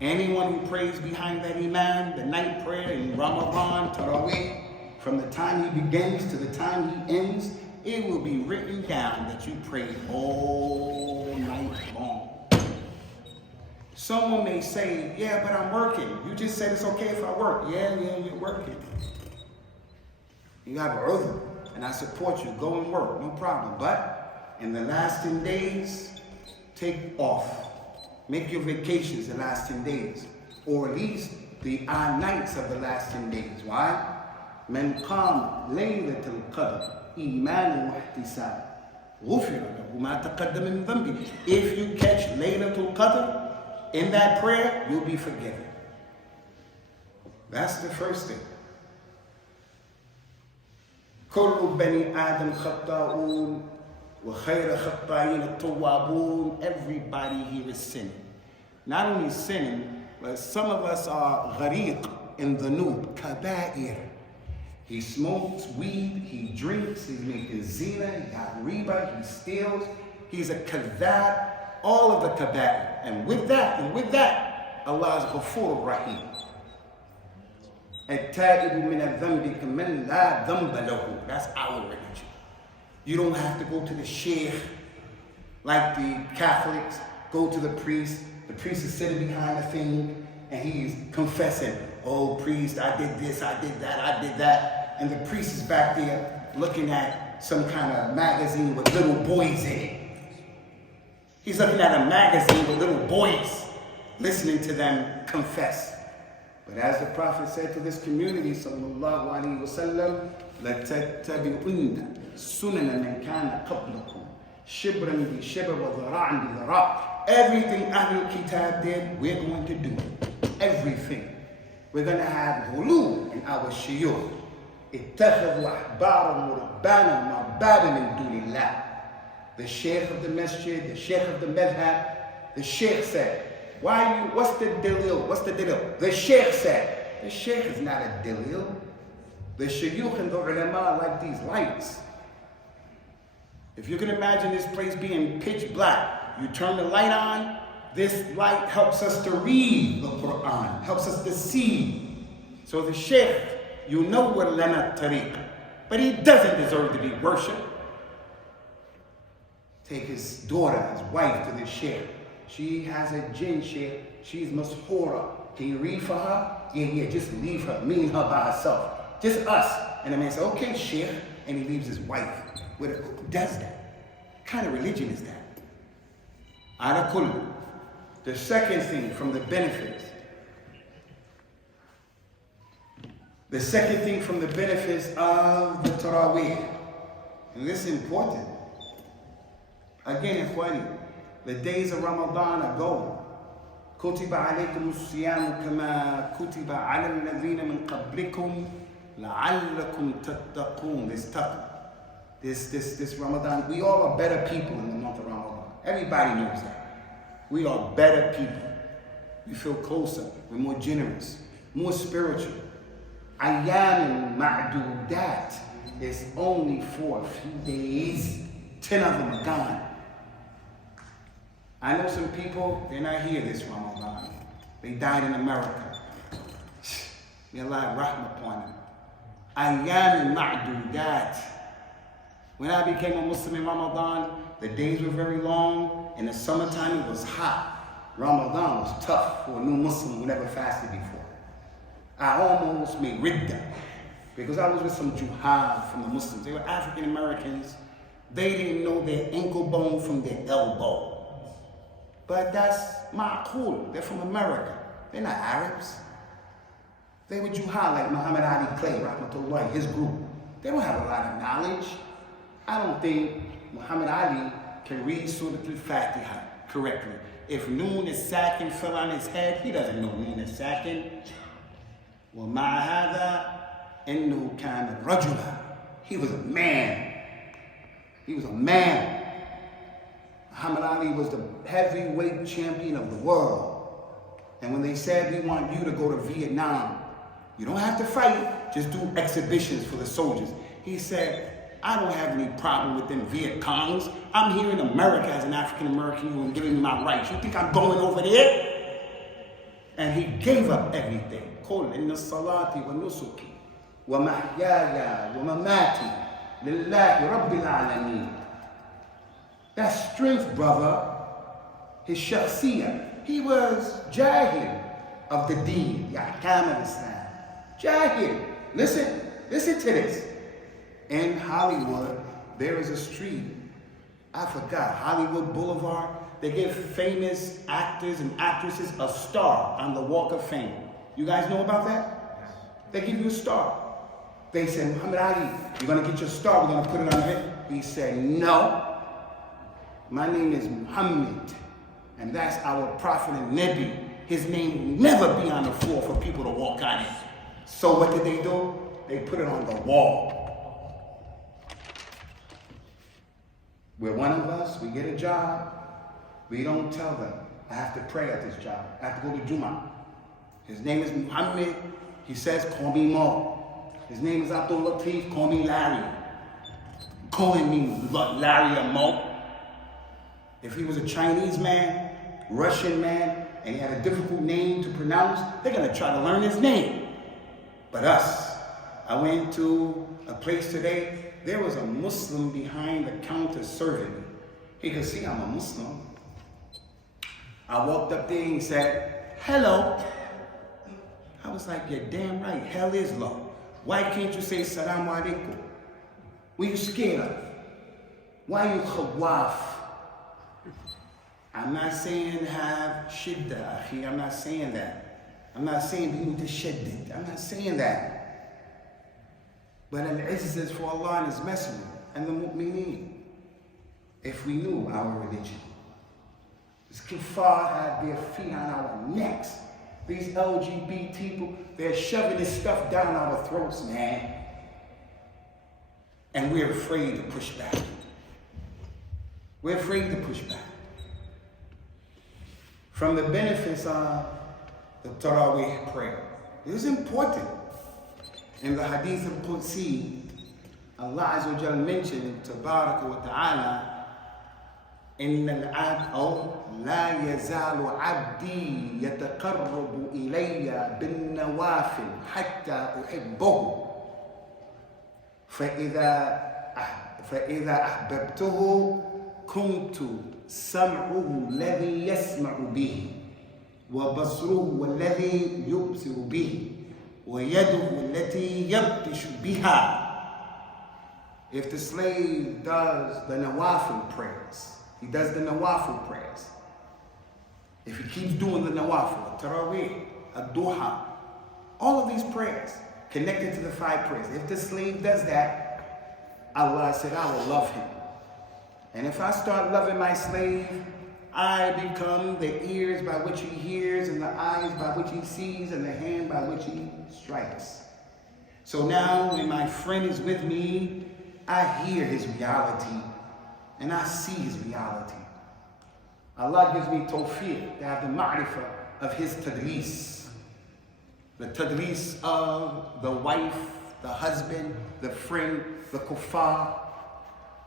Anyone who prays behind that iman, the night prayer in Ramadan, Taraweeh, from the time he begins to the time he ends, it will be written down that you prayed all night long. Someone may say, yeah, but I'm working. You just said it's okay if I work. Yeah, you're working. You have a udhr, and I support you. Go and work, no problem. But in the last 10 days, take off. Make your vacations the last 10 days, or at least the nights of the last 10 days. Why? من قام ليلة القدر إيمانا واحتسابا غفر له ما تقدم من ذنبه. If you catch Laylatul Qadr in that prayer, you'll be forgiven. That's the first thing. كل بني آدم خطاؤون وخير خطائين التوابون. Everybody here is sinning. Not only sinning, but some of us are غريق in the noob, kaba'ir. He smokes weed, he drinks, he's making zina, he got riba, he steals, he's a kadhab, all of the kaba'ir. And with that, Allah is Ghafur Rahim. التائب من الذنب كمن لا ذنب له. That's our religion. You don't have to go to the sheikh like the Catholics. Go to the priest. The priest is sitting behind the thing and he's confessing. Oh, priest, I did this, I did that, I did that. And the priest is back there looking at some kind of magazine with little boys in it. He's looking at a magazine with little boys, listening to them confess. But as the Prophet said to this community, sallallahu alayhi wa sallam, لَتَتَّبِعُنَّ سُنَنَ مَنْ كَانَ قَبْلَكُمْ شِبْرًا بِشِبْرٍ وَذَرَاعًا بِذَرَاعٍ. Everything Ahlul Kitab did, we're going to do. Everything. We're going to have ghulu in our shiyukh. اتَّخَذُوا أَحْبَارًا وَرُهْبَانًا وَأَرْبَابًا مِنْ دُونِ اللَّهِ. The sheikh of the masjid, the sheikh of the madhab, the sheikh said, what's the dalil? What's the dalil? The sheikh said, the sheikh is not a dalil. The shuyukh and the ulama are like these lights. If you can imagine this place being pitch black, you turn the light on, this light helps us to read the Quran, helps us to see. So the sheikh, you know what lana tariq, but he doesn't deserve to be worshipped. Take his daughter, his wife to the sheikh. She has a jinn, sheikh. She's mashura. Can you read for her? Yeah, just leave her, me and her by herself. Just us. And the man said, okay, sheikh. And he leaves his wife. Who does that? What kind of religion is that? Ala kullu. The second thing from the benefits. The second thing from the benefits of the Taraweeh. And this is important. Again, ikhwani, the days of Ramadan are going. كُتِبَ عَلَيْكُمُ الصِّيَامُ كَمَا كُتِبَ عَلَى الَّذِينَ مِنْ قَبْلِكُمْ لَعَلَّكُمْ تَتَّقُونَ. This Ramadan, we all are better people in the month of Ramadan. Everybody knows that. We are better people. We feel closer. We're more generous, more spiritual. أَيَّامٍ مَعْدُودَاتٍ. It's only for a few days. 10 of them are gone. I know some people, they're not here this Ramadan. They died in America. May Allah rahmah upon them. Ayyam ma'dudat. When I became a Muslim in Ramadan, the days were very long. In the summertime, it was hot. Ramadan was tough for a new Muslim who never fasted before. I almost made ridda because I was with some juhad from the Muslims. They were African Americans. They didn't know their ankle bone from their elbow. But that's ma'qul. They're from America. They're not Arabs. They were Juhal like Muhammad Ali Clay, rahmatullah, his group. They don't have a lot of knowledge. I don't think Muhammad Ali can read Surah Al-Fatiha correctly. If Noon is sakin fell on his head, he doesn't know Noon is sakin. وَمَعَ هَذَا إِنَّهُ كَانَ رَجُلًا. He was a man. He was a man. Muhammad Ali was the heavyweight champion of the world. And when they said, we want you to go to Vietnam You don't have to fight, just do exhibitions for the soldiers. He said, I don't have any problem with them Viet Congs. I'm here in America as an African American who is giving me my rights. You think I'm going over there? And he gave up everything. قُلْ إِنَّ الصَّلَاةِ وَنُسُكِي وَمَحْيَايَ وَمَمَاتِي لِلَّهِ رَبِّ الْعَالَمِينَ. That's strength, brother. His shakhsiyah. He was jahil of the deen, the ahkam of Islam. Jahil. Listen to this. In Hollywood, there is a street, I forgot, Hollywood Boulevard. They give famous actors and actresses a star on the Walk of Fame. You guys know about that? Yes. They give you a star. They said, Muhammad Ali, you're going to get your star, we're going to put it on your head. He said, no. My name is Muhammad, and that's our prophet and Nabi. His name will never be on the floor for people to walk on it. So what did they do? They put it on the wall. We're one of us, we get a job, we don't tell them, I have to pray at this job, I have to go to Jummah. His name is Muhammad, he says, call me Mo. His name is Abdul Latif, call me Larry. Calling me Larry or Mo. If he was a Chinese man, Russian man, and he had a difficult name to pronounce, they're gonna try to learn his name. But us, I went to a place today, there was a Muslim behind the counter serving me. He could see I'm a Muslim. I walked up there and he said, hello. I was like, you're damn right, hell is low. Why can't you say salamu alaikum? What are you scared of? Why are you khawaf? I'm not saying have shidda, akhi. I'm not saying that. I'm not saying be mutashaddid. I'm not saying that. But al-izz is for Allah and His Messenger and the mu'mineen. If we knew our religion. This kuffar had their feet on our necks. These LGBT people, they're shoving this stuff down our throats, man. And we're afraid to push back. We're afraid to push back. From the benefits of the Taraweeh prayer, it is important. In the Hadith of Qudsi, Allah Azza wa Jal mentioned, Tabaraka wa Ta'ala, إن العبد أو لا يزال عبدي يتقرب إلي بالنوافل حتى أحبه فإذا أحببته كنت سمعه الذي يسمع به وبصره الذي يبصر به ويده التي يبطش بها. If the slave does the nawafil prayers, he does the nawafil prayers. If he keeps doing the nawafil, Taraweeh, Ad-Duha, all of these prayers connected to the 5 prayers. If the slave does that, Allah said, I will love him. And if I start loving my slave, I become the ears by which he hears, and the eyes by which he sees, and the hand by which he strikes. So now when my friend is with me, I hear his reality, and I see his reality. Allah gives me tawfiq to have the ma'rifah of his tadlis. The tadlis of the wife, the husband, the friend, the kuffar.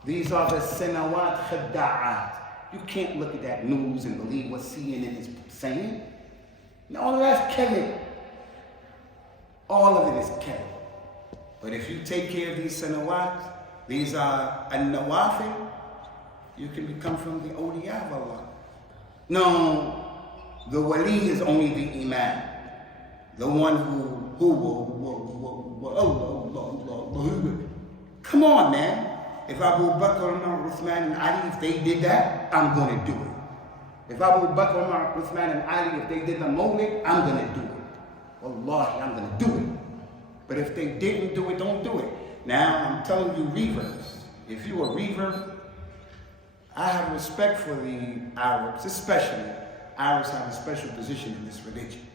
These are the sanawat khadda'at. You can't look at that news and believe what CNN is saying. And all of that's Kevin. All of it is Kevin. But if you take care of these sanawat, these are an-nawafil, you can become from the awliya of Allah. No, the wali is only the imam. The one come on, man. If Abu Bakr, Umar, Uthman, and Ali, if they did that, I'm going to do it. If Abu Bakr, Umar, Uthman, and Ali, if they did the mawlid, I'm going to do it. Wallahi, I'm going to do it. But if they didn't do it, don't do it. Now, I'm telling you reavers. If you're a reaver, I have respect for the Arabs, especially. Arabs have a special position in this religion.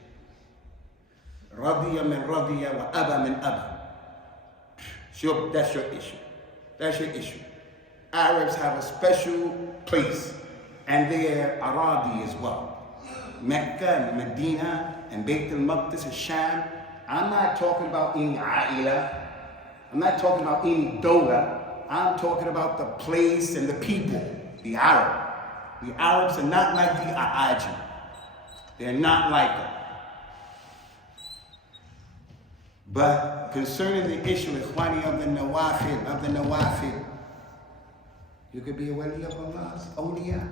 Radiya min radiya wa aba min aba. Sure, that's your issue. That's your issue. Arabs have a special place, and they're Arabi as well. Mecca and Medina and Bayt al-Maqdis and Sham, I'm not talking about any aila. I'm not talking about any dola. I'm talking about the place and the people, the Arab. The Arabs are not like the A'ajim. They're not like them. But concerning the issue, Ikhwani, of the nawafil, you could be a wali of Allah's awliya.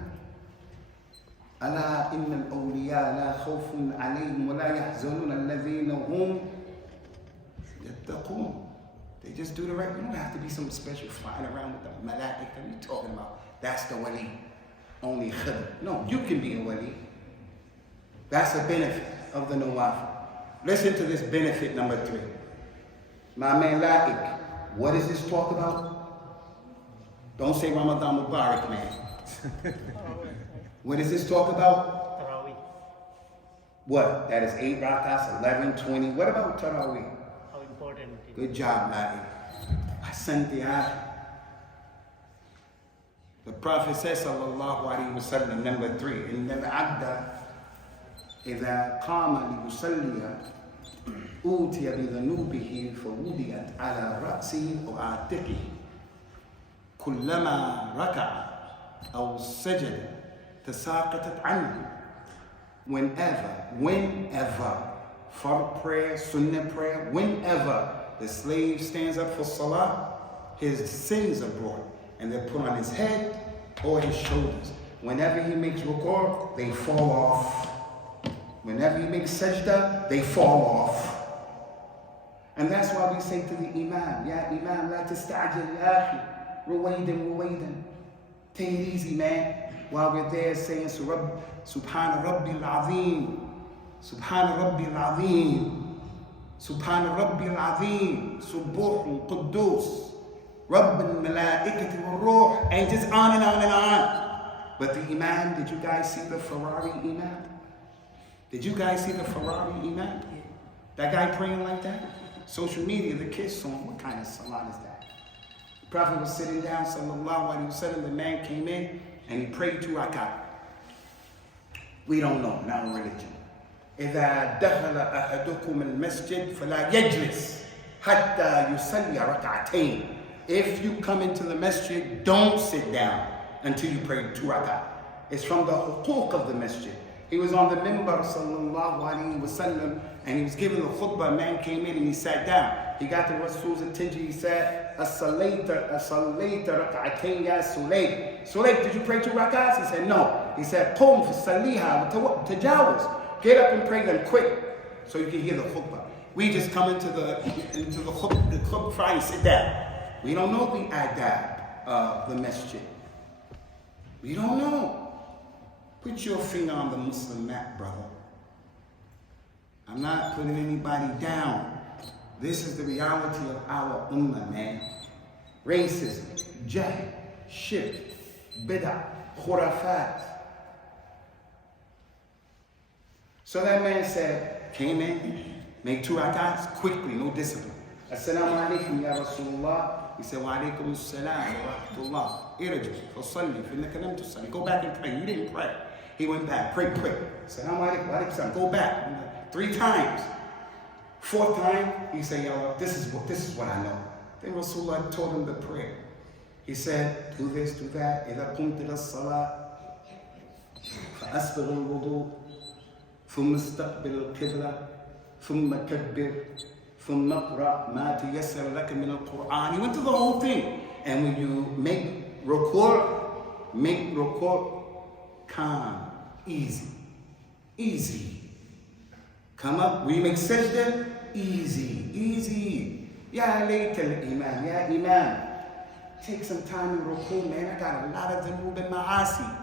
ألا إن الأولياء لا خوف عليهم ولا يحزنون الذين هم يتقون. They just do the right. You don't have to be some special flying around with the malaika. What are you talking about? That's the wali. Only khidr. No, you can be a wali. That's a benefit of the nawafil. Listen to this benefit number 3. My man La'ik, what does this talk about? Don't say Ramadan Mubarak, man. What does this talk about? Tarawih. What? That is 8 rakats, 11, 20. What about Tarawih? How important it is. Good job, La'ik. Ahsanti. The Prophet says, sallallahu alayhi wa sallam, number 3, إن العبد إذا قام ليصلي أوتي بذنوبه فوضعت على رأسه وعاتقه كلما ركع أو سجد تساقطت عنه. Whenever fard prayer, sunnah prayer, whenever the slave stands up for salah, his sins are brought and they're put on his head or his shoulders. Whenever he makes ruku', they fall off. Whenever he makes sajda, they fall off. And that's why we say to the Imam, Ya Imam, la tasta'jil akhi, ruwaydan. Take it easy, man. While we're there saying, Subhana Rabbil Azim, Subhana Rabbil Azim, Subhana Rabbil Azim, Subuh Quddus, Rabbul Malaikati wal Ruh, and just on and on and on. But the Imam, did you guys see the Ferrari Imam? Did you guys see the Ferrari Imam? That guy praying like that? Social media, the kids saw him. What kind of salat is that? The Prophet was sitting down, sallallahu alayhi wa sallam. The man came in and he prayed 2 rakat. We don't know, not a religion. إذا دخل أحدكم المسجد فلا يجلس حتى يصلي ركعتين. If you come into the masjid, don't sit down until you pray 2 rakat. It's from the huquq of the masjid. He was on the minbar, sallallahu alayhi wa sallam, and he was giving the khutbah. A man came in and he sat down. He got the Rasul's attention. He said, As-salayta rak'atayn ya Sulayk. Sulayk, did you pray 2 rakats? He said, no. He said, Qum fa-salliha wa tajawaz. Get up and pray them quick so you can hear the khutbah. We just come into the khutbah Friday and sit down. We don't know the adab of the masjid. We don't know. Put your finger on the Muslim map, brother. I'm not putting anybody down. This is the reality of our ummah, man. Racism, jahl, shirk, bid'ah, khurafat. So that man came in, made 2 rakats, quickly, no discipline. Assalamu alaikum ya Rasulullah. He said, wa alaikum assalam wa rahmatullah. Irji, fasalli, finnaka lam tusalli. Go back and pray. You didn't pray. He went back, pray quick. Assalamu alaikum wa alaikum assalam. Go back. 3 times. 4th time, he said, yo, this is what I know. Then Rasulullah told him the prayer. He said, do this, do that. إِذَا قُمْتِ لَلصَّلَاةِ فَأَسْبِغِ الْوُضُوء ثُمَّ اسْتَقْبِلِ الْقِبْلَةَ ثُمَّ كَبِّرْ ثُمَّ اقْرَأْ مَا تَيَسَّرَ لَكَ مِنَ الْقُرْآنِ. He went through the whole thing. And when you make ruku', calm, easy. Come up, when you make sajda, easy. Ya layta al-imam, ya imam. Take some time in ruku', man. I got a lot of dhanub and ma'asi.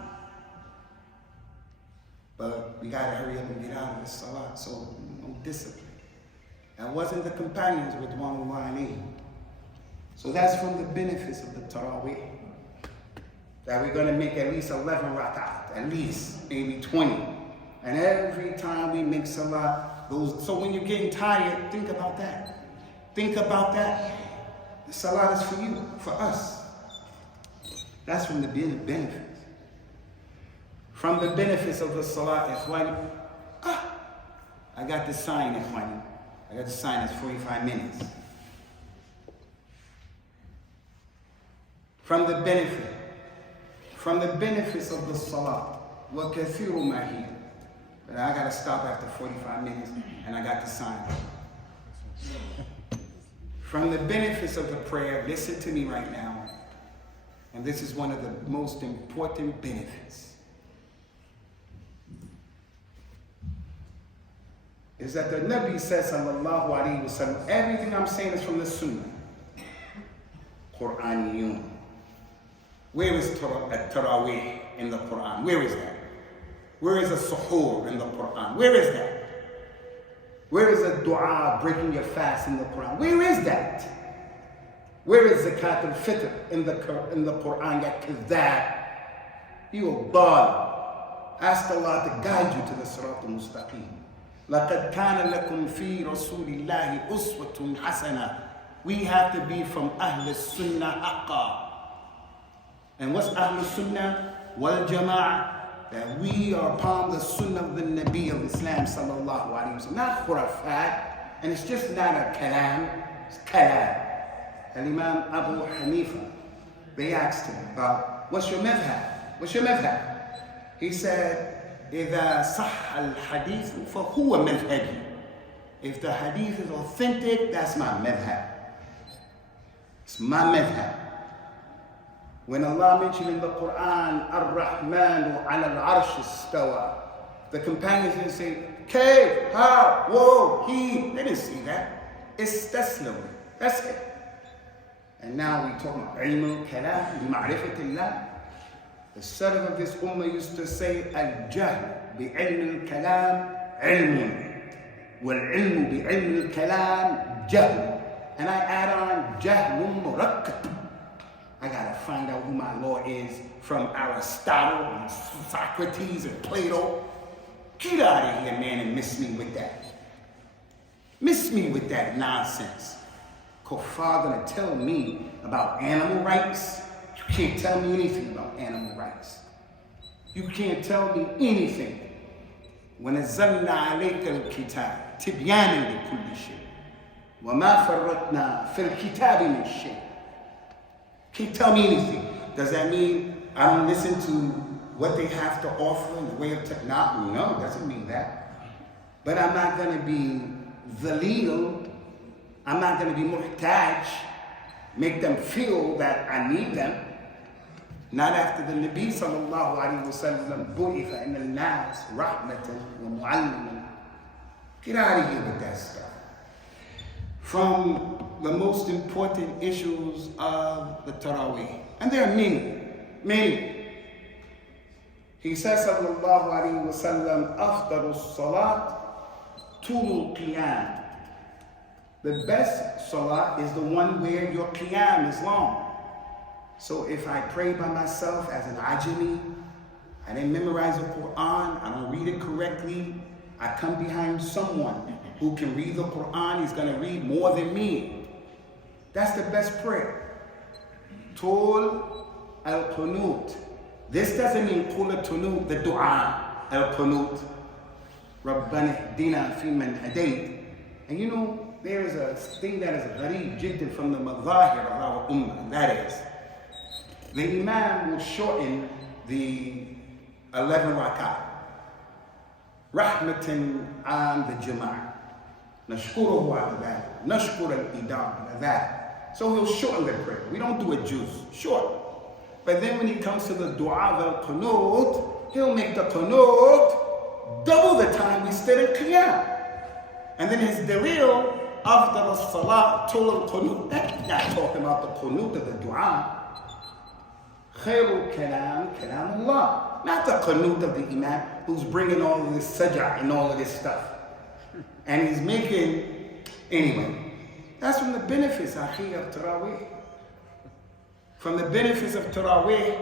But we gotta hurry up and get out of the salat, so no discipline. That wasn't the companions with one line. So that's from the benefits of the Taraweeh. That we're gonna make at least 11 rakat, at least, maybe 20. And every time we make salah, so when you're getting tired, think about that. The salah is for you, for us. That's from the benefits. From the benefits of the salah, ikhwani, I got the sign, ikhwani. I got to sign as 45 minutes. From the benefits of the salah, وَكَثِيرُ مَا هِيَ. But I got to stop after 45 minutes and I got to sign. From the benefits of the prayer, listen to me right now, and this is one of the most important benefits, is that the Nabi says, sallallahu alayhi wa sallam, everything I'm saying is from the Sunnah. Quraniyun. Where is Taraweeh in the Quran? Where is that? Where is a suhoor in the Quran? Where is that? Where is a dua breaking your fast in the Quran? Where is that? Where is zakat al-fitr in the Quran? Ya kadhab. You are bad. Ask Allah to guide you to the sirat al-mustaqim. لَقَدْ كَانَ لَكُمْ فِي رَسُولِ اللَّهِ أُسْوَةٌ حَسَنَةٌ. We have to be from Ahl Sunnah Haqqa. And what's Ahl Sunnah wal Jama'ah? That we are upon the Sunnah of the Nabi of Islam sallallahu alayhi wa sallam. Not khurafat, and it's just not a kalam, it's kalam. Al-Imam Abu Hanifa, they asked him about, what's your madhab? What's your madhab? He said, إِذَا صَحَّ الْحَدِيثُ فَهُوَ مَذْهَبِي. If the hadith is authentic, that's my madhab. It's my madhab. When Allah mentioned in the Quran, Ar-Rahmanu ala al-Arsh istawa, the companions didn't say, Kay, how, whoa, he. They didn't see that. It's taslim. That's it. And now we talk about ilm al-kalam, bi-ma'rifatillah. The Salaf of this ummah used to say, Al-Jahl bi-ilm al-kalam, ilmun. Wal-ilmu bi-ilm al-kalam, jahl. And I add on, jahlun murakkab. I gotta find out who my Lord is from Aristotle and Socrates and Plato. Get out of here, man, and miss me with that. Miss me with that nonsense. Kuffar gonna tell me about animal rights? You can't tell me anything about animal rights. You can't tell me anything. وَنَزَّلْنَا عَلَيْكَ الْكِتَابَ تِبْيَانًا لِكُلِّ شَيْءٍ وَمَا فَرَّطْنَا فِي الْكِتَابِ مِنْ شَيْءٍ. Can't tell me anything. Does that mean I don't listen to what they have to offer in the way of technology? No, it doesn't mean that. But I'm not going to be dhaleel. I'm not going to be muhtaj, make them feel that I need them. Not after the Nabi sallallahu alayhi wa sallam, bu'itha in al-nas rahmatan wa mu'alliman. Get out of here with that stuff. From the most important issues of the Taraweeh. And there are many, many. He says, sallallahu alayhi wa sallam, afdalu salat tulul qiyam. The best salat is the one where your qiyam is long. So if I pray by myself as an ajami, I didn't memorize the Quran, I don't read it correctly, I come behind someone who can read the Quran, he's going to read more than me. That's the best prayer. Tul al-qunut. This doesn't mean qul al-qunut, the dua al-qunut. Rabbana ihdina fi man hadayt. And you know, there is a thing that is ghareeb jiddan from the madhahir of our ummah, and that is, the imam will shorten the 11 rak'ah. Rahmatan an the jama'ah. Nashkuruhu ala that. Nashkur al-idam ala that. So he'll shorten the prayer. We don't do a juice. Short. But then when he comes to the dua al-qunut, he'll make the qunut double the time we stood in qiyam. And then his dalil, afdal as-salat, tul al-qunut. That's not talking about the qunut of the dua. Khairul kalam, kalam Allah. Not the qunut of the imam who's bringing all of this sajah and all of this stuff. And he's making, anyway. That's from the benefits, akhi, of Taraweeh. From the benefits of Taraweeh,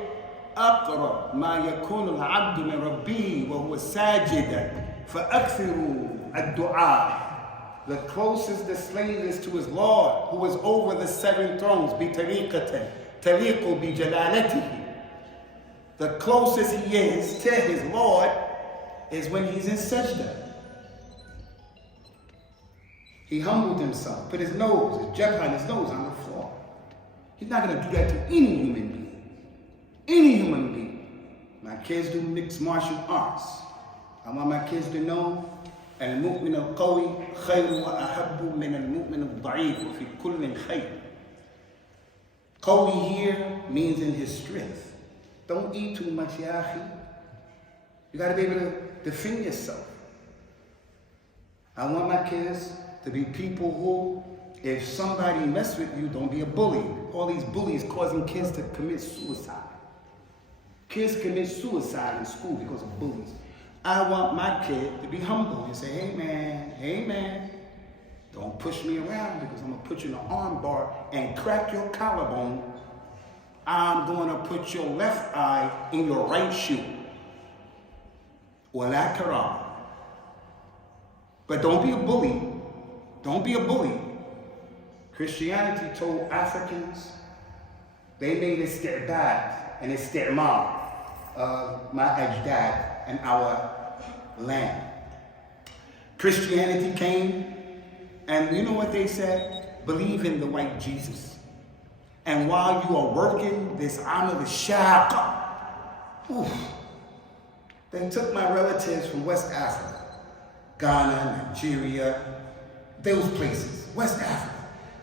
أقرب ما يكون العبد من ربه وهو ساجدا فأكثروا الدعاء. The closest the slave is to his Lord, who is over the 7 thrones, بطريقة تليق بجلالته. The closest he is to his Lord is when he's in sajda. He humbled himself, put his jab on his nose on the floor. He's not going to do that to any human being. Any human being. My kids do mixed martial arts. I want my kids to know المؤمن القوي خير وأحب من المؤمن الضعيف وفي كل خير. Qawi here means in his strength. Don't eat too much, ya akhi. You got to be able to defend yourself. I want my kids to be people who, if somebody mess with you, don't be a bully. All these bullies causing kids to commit suicide. Kids commit suicide in school because of bullies. I want my kid to be humble and say, hey man, don't push me around because I'm going to put you in an arm bar and crack your collarbone. I'm going to put your left eye in your right shoe. Wala karam. But don't be a bully. Don't be a bully. Christianity told Africans, they made isti'bad and isti'mar of my ajdad and our land. Christianity came, and you know what they said? Believe in the white Jesus. And while you are working this amal al-shaqa, they took my relatives from West Africa, Ghana, Nigeria, those places, West Africa.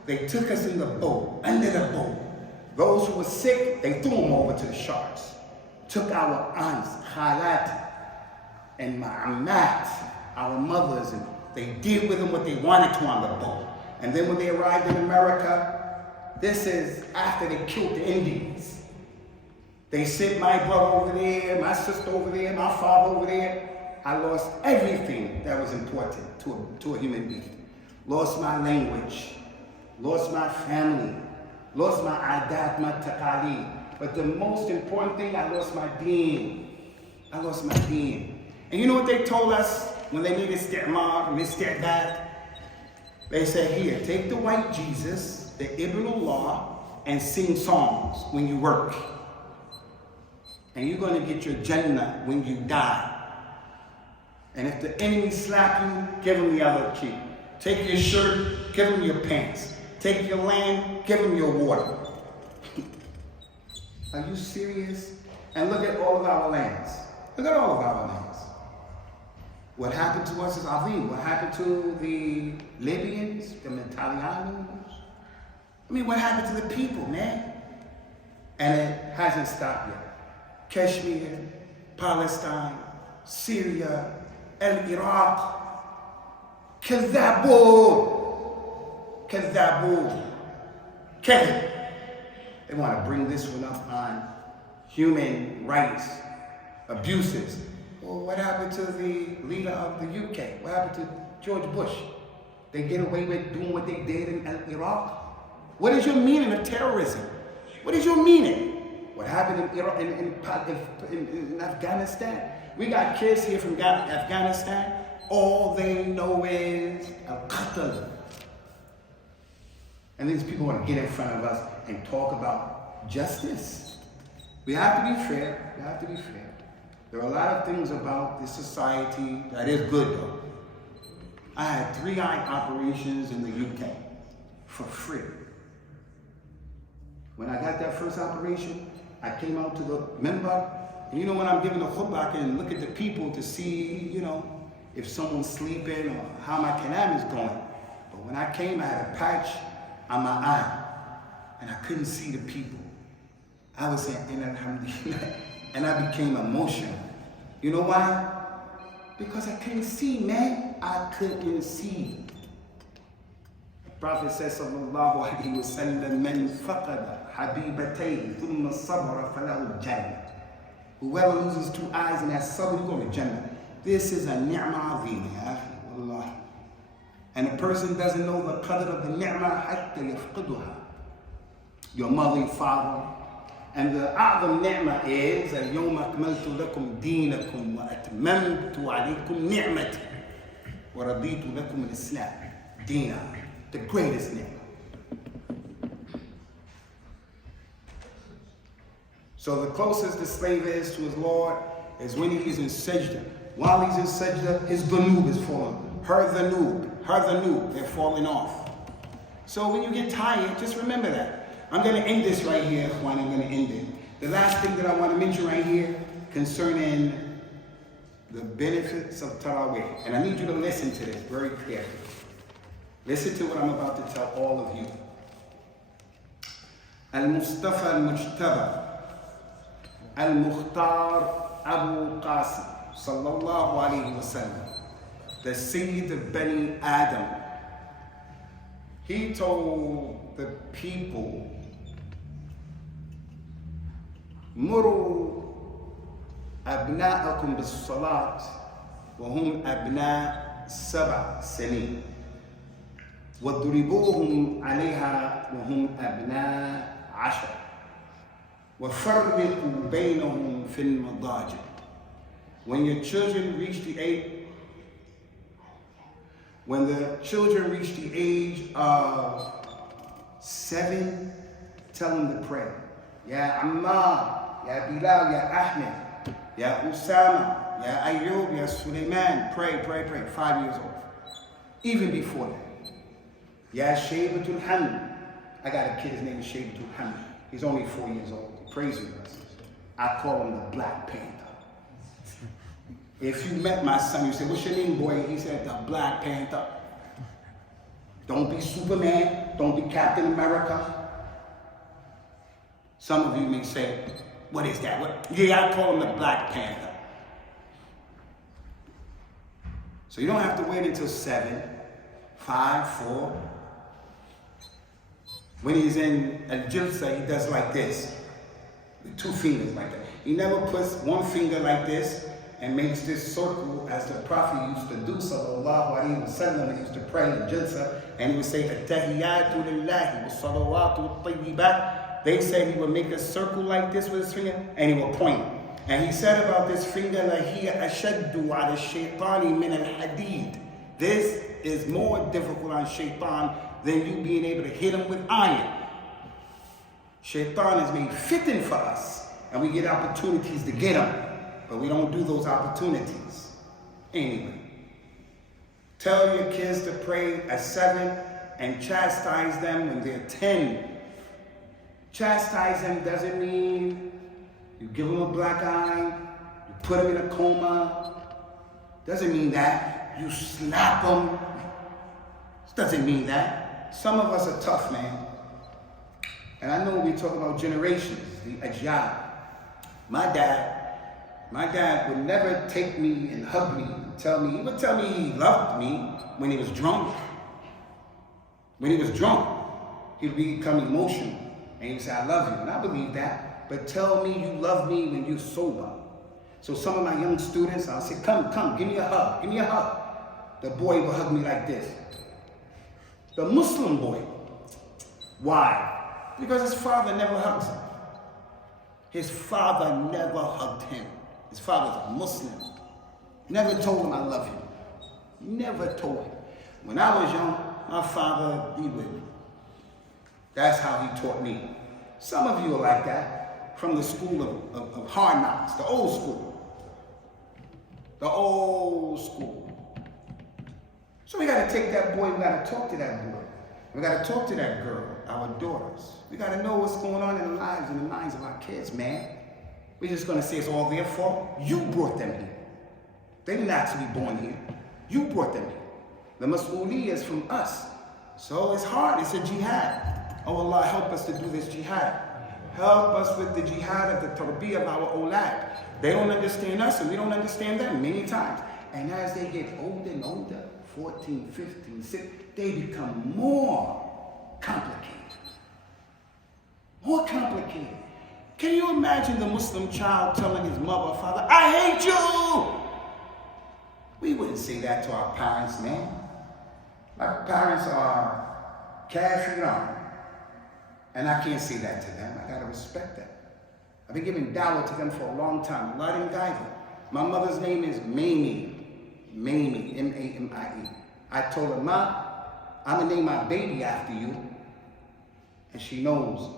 They took us in the boat, under the boat. Those who were sick, they threw them over to the sharks. Took our aunts, khalat, and ma'amat, our mothers, and they did with them what they wanted to on the boat. And then when they arrived in America, this is after they killed the Indians. They sent my brother over there, my sister over there, my father over there. I lost everything that was important to a human being. Lost my language, lost my family, lost my adat, my taqaleed. But the most important thing, I lost my deen. I lost my deen. And you know what they told us when they needed isti'mar, isti'bad? They said, here, take the white Jesus, the Ibn Allah, and sing songs when you work. And you're going to get your Jannah when you die. And if the enemy slap you, give him the other cheek. Take your shirt, give him your pants. Take your land, give him your water. Are you serious? And look at all of our lands. Look at all of our lands. What happened to us is Azim. What happened to the Libyans, the Italianos? I mean, what happened to the people, man? And it hasn't stopped yet. Kashmir, Palestine, Syria, Iraq, Kazabul. Kevin. They want to bring this one up on human rights abuses. Well, what happened to the leader of the UK? What happened to George Bush? They get away with doing what they did in Iraq? What is your meaning of terrorism? What is your meaning? What happened in Iraq, in Afghanistan? We got kids here from Afghanistan. All they know is Al-Qatl. And these people want to get in front of us and talk about justice. We have to be fair. We have to be fair. There are a lot of things about this society that is good, though. I had 3 eye operations in the UK for free. When I got that first operation, I came out to the minbar, and you know when I'm giving a khutbah, I can look at the people to see, you know, if someone's sleeping or how my kalam is going. But when I came, I had a patch on my eye, and I couldn't see the people. I was saying, alhamdulillah, and I became emotional. You know why? Because I couldn't see, man. I couldn't see. The Prophet says, sallallahu alayhi wa sallam, man faqada habibatayhi thumma sabra falahu jannah. Whoever loses 2 eyes and has sabr, you go to Jannah. This is a ni'mah azima, wallahi. And a person doesn't know the qadr of the ni'mah hatta yafqiduha. Your mother, your father. And the a'zam ni'mah is اليوم أكملت لكم دينكم وأتممت عليكم نعمتي ورضيت لكم الإسلام دينا, the greatest ni'mah. So the closest the slave is to his Lord is when he's in sajda. While he's in sajda, his dhanub is falling. Her dhanub. Harthanu, they're falling off. So when you get tired, just remember that. I'm going to end this right here, Juan. I'm going to end it. The last thing that I want to mention right here concerning the benefits of Taraweeh. And I need you to listen to this very clearly. Listen to what I'm about to tell all of you. Al-Mustafa al-Mujtaba al-Mukhtar Abu Qasim sallallahu alayhi wa sallam, the Sayyid of Bani Adam, he told the people, Muru abna'akum bis-salat wa hum abna' sab'a sinin wadribuhum 'alayha wa hum abna' 'ashar وَفَرِّقُوا بَيْنَهُمْ فِي الْمَضَاجِعِ. When your children reach the age, when the children reach the age of 7, tell them to pray. Ya Ammar, Ya Bilal, Ya Ahmed, Ya Usamah, Ya Ayyub, Ya Sulaiman, pray, pray, pray. 5 years old. Even before that. Ya Shaybatul Hamd. I got a kid, his name is Shaybatul Hamd. He's only 4 years old. He prays with us. I call him the Black Panther. If you met my son, you say, what's your name, boy? He said, the Black Panther. Don't be Superman. Don't be Captain America. Some of you may say, what is that? What? Yeah, I call him the Black Panther. So you don't have to wait until 7, 5, 4. When he's in Al-Jilsa, he does like this, with 2 fingers like that. He never puts 1 finger like this and makes this circle as the Prophet used to do, sallallahu alayhi wa sallam. He used to pray in Jilsa, and he would say, At-tahiyyatu lillahi wa salawatu at-tayyibat. They say he would make a circle like this with his finger, and he would point. And he said about this finger, لَهِيَ أَشَدُّ عَلَى الشَّيْطَانِ مِنَ الْحَدِيدِ. This is more difficult on shaitan than you being able to hit him with iron. Shaitan is made fitting for us, and we get opportunities to get him, but we don't do those opportunities. Anyway, tell your kids to pray at 7 and chastise them when they're 10. Chastise them doesn't mean you give them a black eye, you put them in a coma. Doesn't mean that. You slap them. Doesn't mean that. Some of us are tough, man. And I know we talk about generations, the ajyal. My dad would never take me and hug me and he would tell me he loved me when he was drunk. When he was drunk, he would become emotional. And he would say, I love you. And I believe that. But tell me you love me when you're sober. So some of my young students, I'll say, come, give me a hug. Give me a hug. The boy will hug me like this. The Muslim boy. Why? Because his father never hugs him. His father never hugged him. His father's a Muslim. Never told him I love you. Never told him. When I was young, my father, he would. That's how he taught me. Some of you are like that, from the school of hard knocks, the old school. The old school. So we got to take that boy, we got to talk to that boy. We got to talk to that girl, our daughters. We got to know what's going on in the lives and the minds of our kids, man. We're just going to say it's all their fault. You brought them here. They didn't actually be born here. You brought them here. The mas'uliyah is from us. So it's hard. It's a jihad. Oh Allah, help us to do this jihad. Help us with the jihad of the tarbiyah of our awlad. They don't understand us and we don't understand them many times. And as they get older and older, 14, 15, 16, they become more complicated. More complicated. Can you imagine the Muslim child telling his mother or father, I hate you? We wouldn't say that to our parents, man. My parents are kafirun. And I can't say that to them. I gotta respect that. I've been giving dawah to them for a long time. Allah didn't guide them. My mother's name is Mamie. Mamie, M-A-M-I-E. I told her, Ma, I'm gonna name my baby after you. And she knows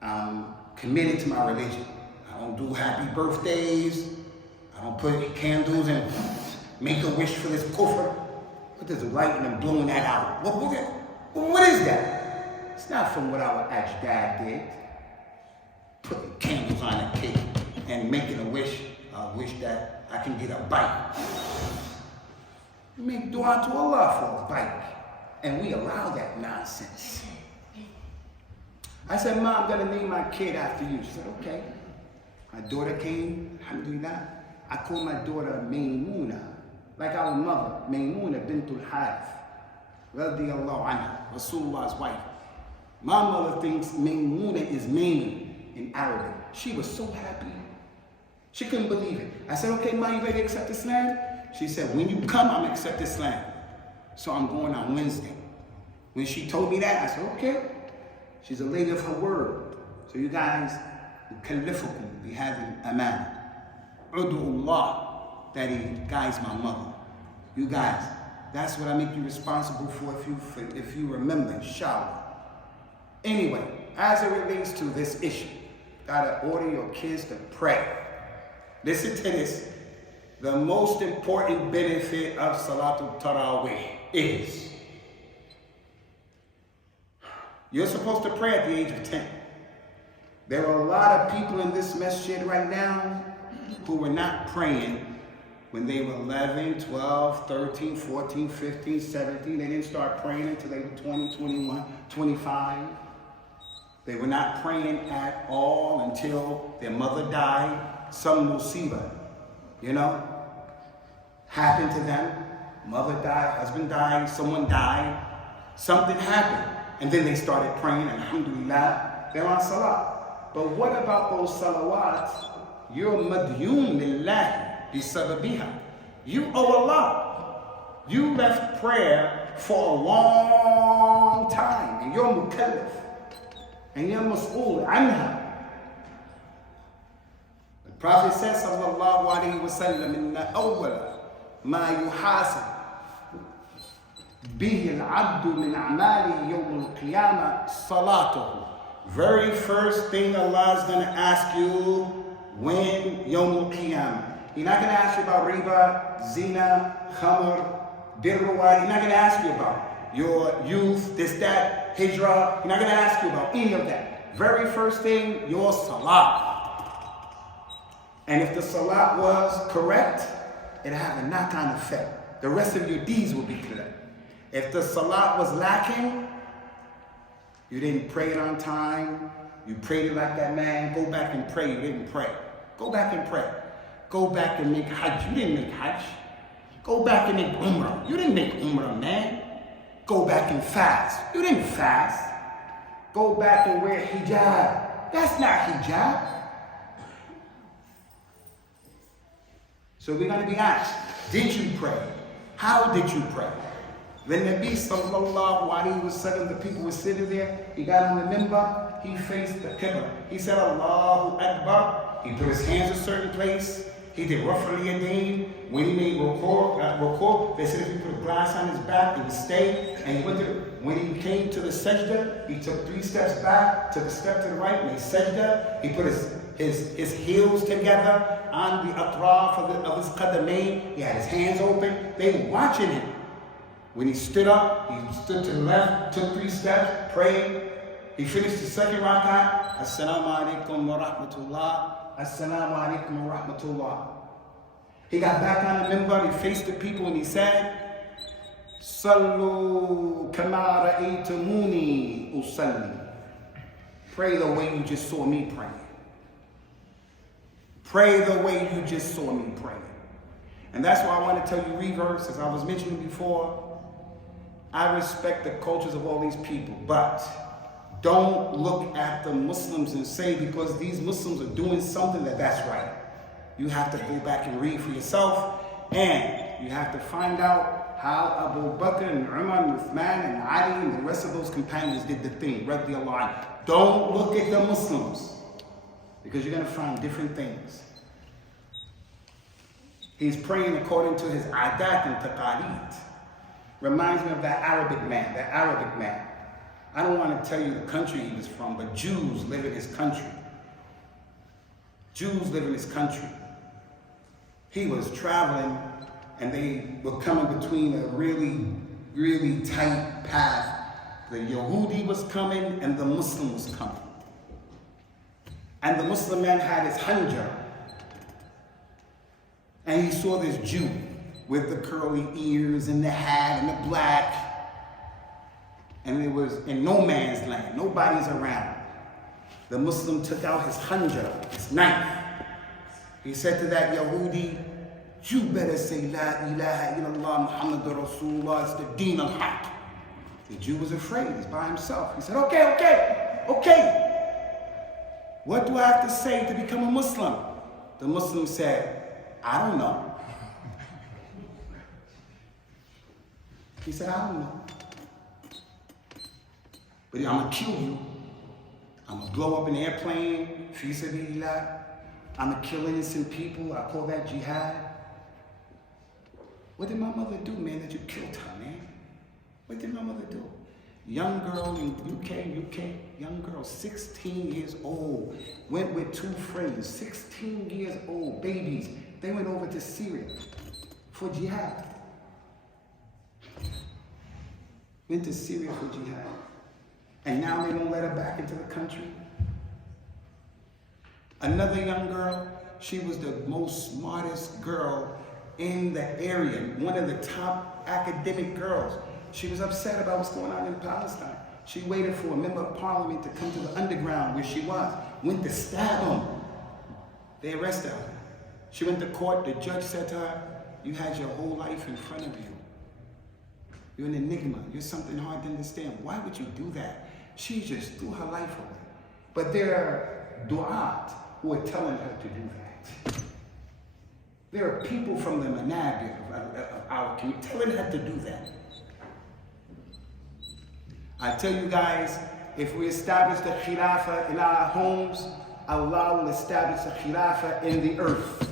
I'm committed to my religion. I don't do happy birthdays. I don't put candles and make a wish for this kufr. What is lightning and blowing that out? What is that? It's not from what our ex-dad did. Putting candles on a cake and making a wish. I wish that I can get a bike. We make dua to Allah for a bike. And we allow that nonsense. I said, Mom, I'm going to name my kid after you. She said, okay. My daughter came, alhamdulillah. I called my daughter Maymuna, like our mother, Maymuna bintul Harith, radiyallahu anha, Rasulullah's wife. My mother thinks Maymuna is Maymun in Arabic. She was so happy. She couldn't believe it. I said, okay, Ma, you ready to accept Islam? She said, when you come, I'm going to accept Islam. So I'm going on Wednesday. When she told me that, I said, okay. She's a lady of her word. So you guys, ukallifukum bi hadhihi al-amana. Udu Allah, that He guides my mother. You guys, that's what I make you responsible for if you remember, inshallah. Anyway, as it relates to this issue, gotta order your kids to pray. Listen to this. The most important benefit of Salatul Taraweeh is you're supposed to pray at the age of 10. There are a lot of people in this masjid right now who were not praying when they were 11, 12, 13, 14, 15, 17. They didn't start praying until they were 20, 21, 25. They were not praying at all until their mother died. Some musibah, happened to them. Mother died, husband died, someone died. Something happened. And then they started praying, alhamdulillah, they're on salah. But what about those salawats? You're madyun lillahi bisababiha. You owe Allah. You left prayer for a long time, and you're mukallaf, and you're mas'ool anha. The Prophet says, sallallahu alayhi wa sallam, inna awwala ma yuhasab bihi al-abdu min a'mali yawm al-qiyamah salatuhu. Very first thing Allah is going to ask you when yawm al-qiyamah. He's not going to ask you about riba, zina, khamr, birruwa. He's not going to ask you about your youth, this, that, hijrah. He's not going to ask you about any of that. Very first thing, your salah. And if the salah was correct, it'll have a knock-on effect. The rest of your deeds will be clear. If the salat was lacking, you didn't pray it on time, you prayed it like that man, go back and pray, you didn't pray. Go back and pray. Go back and make hajj, you didn't make hajj. Go back and make umrah, you didn't make umrah, man. Go back and fast, you didn't fast. Go back and wear hijab, that's not hijab. So we're going to be asked, did you pray? How did you pray? When Nabi sallallahu alayhi wa sallam, the people were sitting there, he got on the minbar, he faced the Qibla. He said, Allahu Akbar. He put his hands a certain place. He did Raf'al Yadayn. When he made ruku', they said if he put a glass on his back, he would stay. And he went to when he came to the sajda, he took 3 steps back, took a step to the right, made sajda. He put his heels together on the atraf of his qadamayn. He had his hands open. They were watching him. When he stood up, he stood to the left, took 3 steps, prayed. He finished the second rak'ah. Assalamu alaikum wa rahmatullah. Assalamu alaikum wa rahmatullah. He got back on the minbar, he faced the people and he said, Sallu kama ra'aytumuni usalli. Pray the way you just saw me praying. Pray the way you just saw me praying. And that's why I want to tell you reverse, as I was mentioning before. I respect the cultures of all these people, but don't look at the Muslims and say because these Muslims are doing something that's right. You have to go back and read for yourself, and you have to find out how Abu Bakr and Umar and Uthman and Ali and the rest of those companions did the thing. Radiyallahu anhu. Don't look at the Muslims, because you're going to find different things. He's praying according to his adat and taqareed. Reminds me of that Arabic man. I don't want to tell you the country he was from, but Jews live in his country. Jews live in his country. He was traveling and they were coming between a really, really tight path. The Yehudi was coming and the Muslim was coming. And the Muslim man had his hanjar. And he saw this Jew with the curly ears and the hat and the black. And it was in no man's land. Nobody's around. The Muslim took out his hanjar, his knife. He said to that Yehudi, you better say La ilaha illallah Muhammadur Rasulullah, it's the deen al-haq. The Jew was afraid, he's by himself. He said, okay. What do I have to say to become a Muslim? The Muslim said, I don't know. He said, I don't know. But I'm gonna kill you. I'm gonna blow up an airplane, fi sabilillah. I'm gonna kill innocent people. I call that jihad. What did my mother do, man, that you killed her, man? What did my mother do? Young girl in UK, young girl, 16 years old, went with two friends, 16 years old, babies. They went over to Syria for jihad. Went to Syria for jihad. And now they won't let her back into the country. Another young girl, she was the most smartest girl in the area, one of the top academic girls. She was upset about what's going on in Palestine. She waited for a member of parliament to come to the underground where she was, went to stab him. They arrested her. She went to court, the judge said to her, you had your whole life in front of you. You're an enigma, you're something hard to understand. Why would you do that? She just threw her life away. But there are du'at who are telling her to do that. There are people from the manabir of our community telling her to do that. I tell you guys, if we establish the khilafah in our homes, Allah will establish a khilafah in the earth.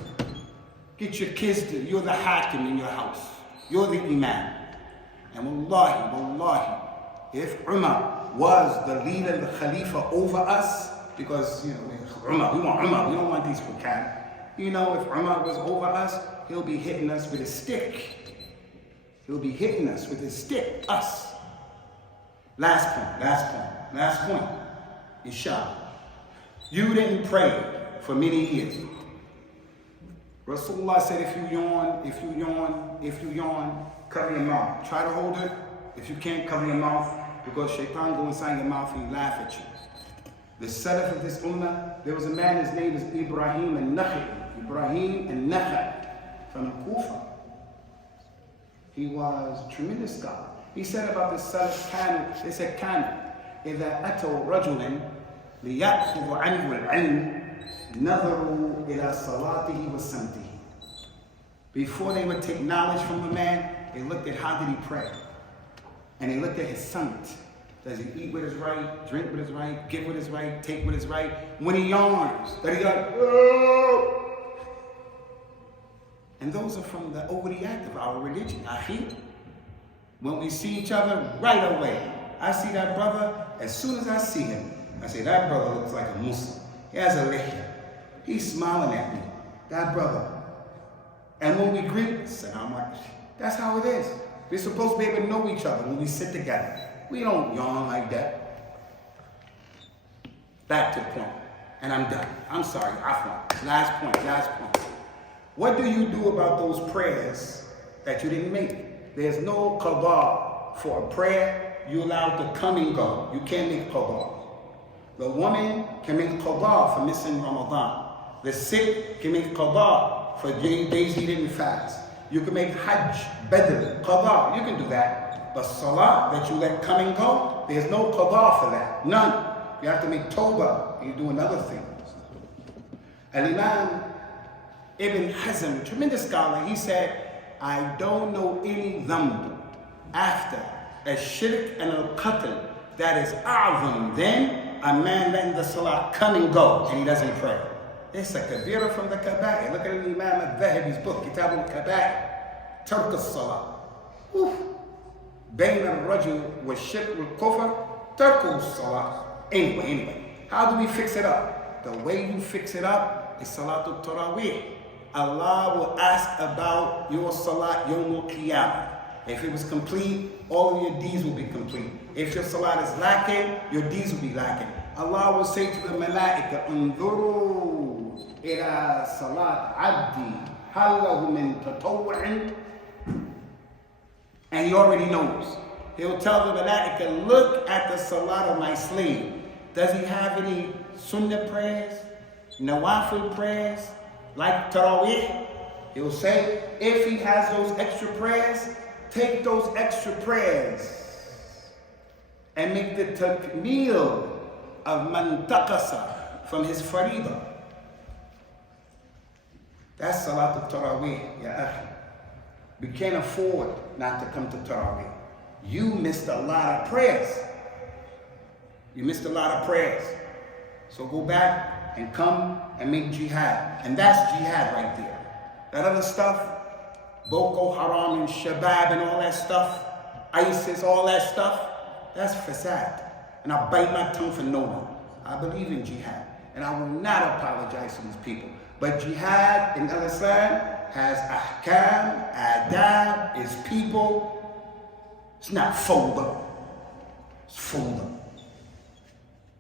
Get your kids to, you're the hakim in your house. You're the imam. And wallahi, if Umar was the leader, the khalifa over us, because, you know, Umar, we want Umar, we don't want these Quran. You know, if Umar was over us, he'll be hitting us with a stick. He'll be hitting us with his stick, us. Last point. Inshallah. You didn't pray for many years. Rasulullah said if you yawn, cover your mouth. Try to hold it. If you can't, cover your mouth, because shaitan go inside your mouth and he laugh at you. The salaf of this ummah, there was a man, his name is Ibrahim al-Nakha'i from Kufa. He was a tremendous scholar. He said about the salaf, they said, إِذَا أَتَوْا رَجُلًا لِيَأْخُذُ عَنْهُ الْعِلْمِ نَظَرُوا إِلَى صَلَاتِهِ وَسَمْتِهِ. Before they would take knowledge from a man, they looked at how did he pray. And they looked at his samt. Does he eat with his right, drink with his right, give with his right, take with his right? When he yawns, does he go, oh! And those are from the awriyat of our religion, akhir. When we see each other, right away. I see that brother, as soon as I see him, I say, that brother looks like a Muslim. He has a lihya. He's smiling at me. That brother. And when we greet, salam alaikum. That's how it is. We're supposed to be able to know each other when we sit together. We don't yawn like that. Back to the point. And I'm done. I'm sorry, afwan. Last point. What do you do about those prayers that you didn't make? There's no qada for a prayer. You're allowed to come and go. You can't make qada. The woman can make qada for missing Ramadan. The sick can make qada for days he didn't fast. You can make hajj, badr, qada. You can do that. But salah that you let come and go, there's no qada for that. None. You have to make tawbah. You do another thing. Al-Imam Ibn Hazm, tremendous scholar, he said, I don't know any dhanb after a shirk and a qatl that is a'zam than a man letting the salah come and go and he doesn't pray. It's a kabira from the kaba'ir. Look at Imam al-Dhahabi's book, Kitab al-Kaba'ir, Tark al-Salah. Bain al-Rajul wa shirk wal-kufr, Tark al-Salah. Anyway, how do we fix it up? The way you fix it up is Salatul Tarawih. Allah will ask about your salat yawm al-qiyamah. If it was complete, all of your deeds will be complete. If your salat is lacking, your deeds will be lacking. Allah will say to the malaika, Unduru ila salat abdi hallahu min tatawwu'in. And he already knows. He'll tell the malaika, look at the salat of my slave. Does he have any sunnah prayers, nawafil prayers, like Taraweeh? He'll say, if he has those extra prayers, take those extra prayers and make the takmeel of man taqasa from his faridah. That's Salat al-Taraweeh, ya akhi. We can't afford not to come to Taraweeh. You missed a lot of prayers. You missed a lot of prayers. So go back and come and make jihad. And that's jihad right there. That other stuff, Boko Haram and Shabab and all that stuff, ISIS, all that stuff, that's fasad. And I bite my tongue for no one. I believe in jihad. And I will not apologize to these people. But jihad in Islam has ahkam, adab, is people. It's not fold up. It's fold up.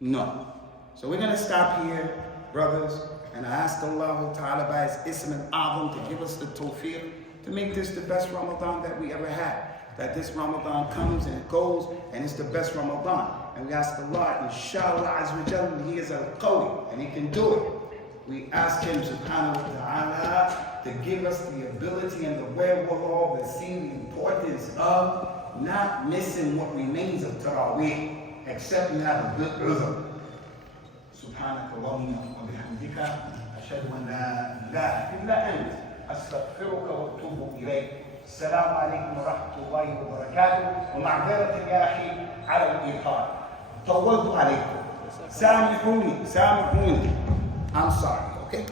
No. So we're going to stop here, brothers. And I ask Allah Ta'ala by His Ism and Azam to give us the tawfiq to make this the best Ramadan that we ever had. That this Ramadan comes and it goes, and it's the best Ramadan. And we ask Allah, inshallah, Azza wa Jalla, He is al-Qawi, and He can do it. We ask Him, subhanahu wa ta'ala, to give us the ability and the wherewithal to see the importance of not missing what remains of Taraweeh, except we have a good rhythm. سبحانك اللهم وبحمدك أشهد أن لا إله إلا أنت أستغفرك وأتوب إليك. السلام عليكم ورحمة الله وبركاته. ومعذرة يا أخي على الإيقاع. طولت عليكم. سامحوني. I'm sorry, okay?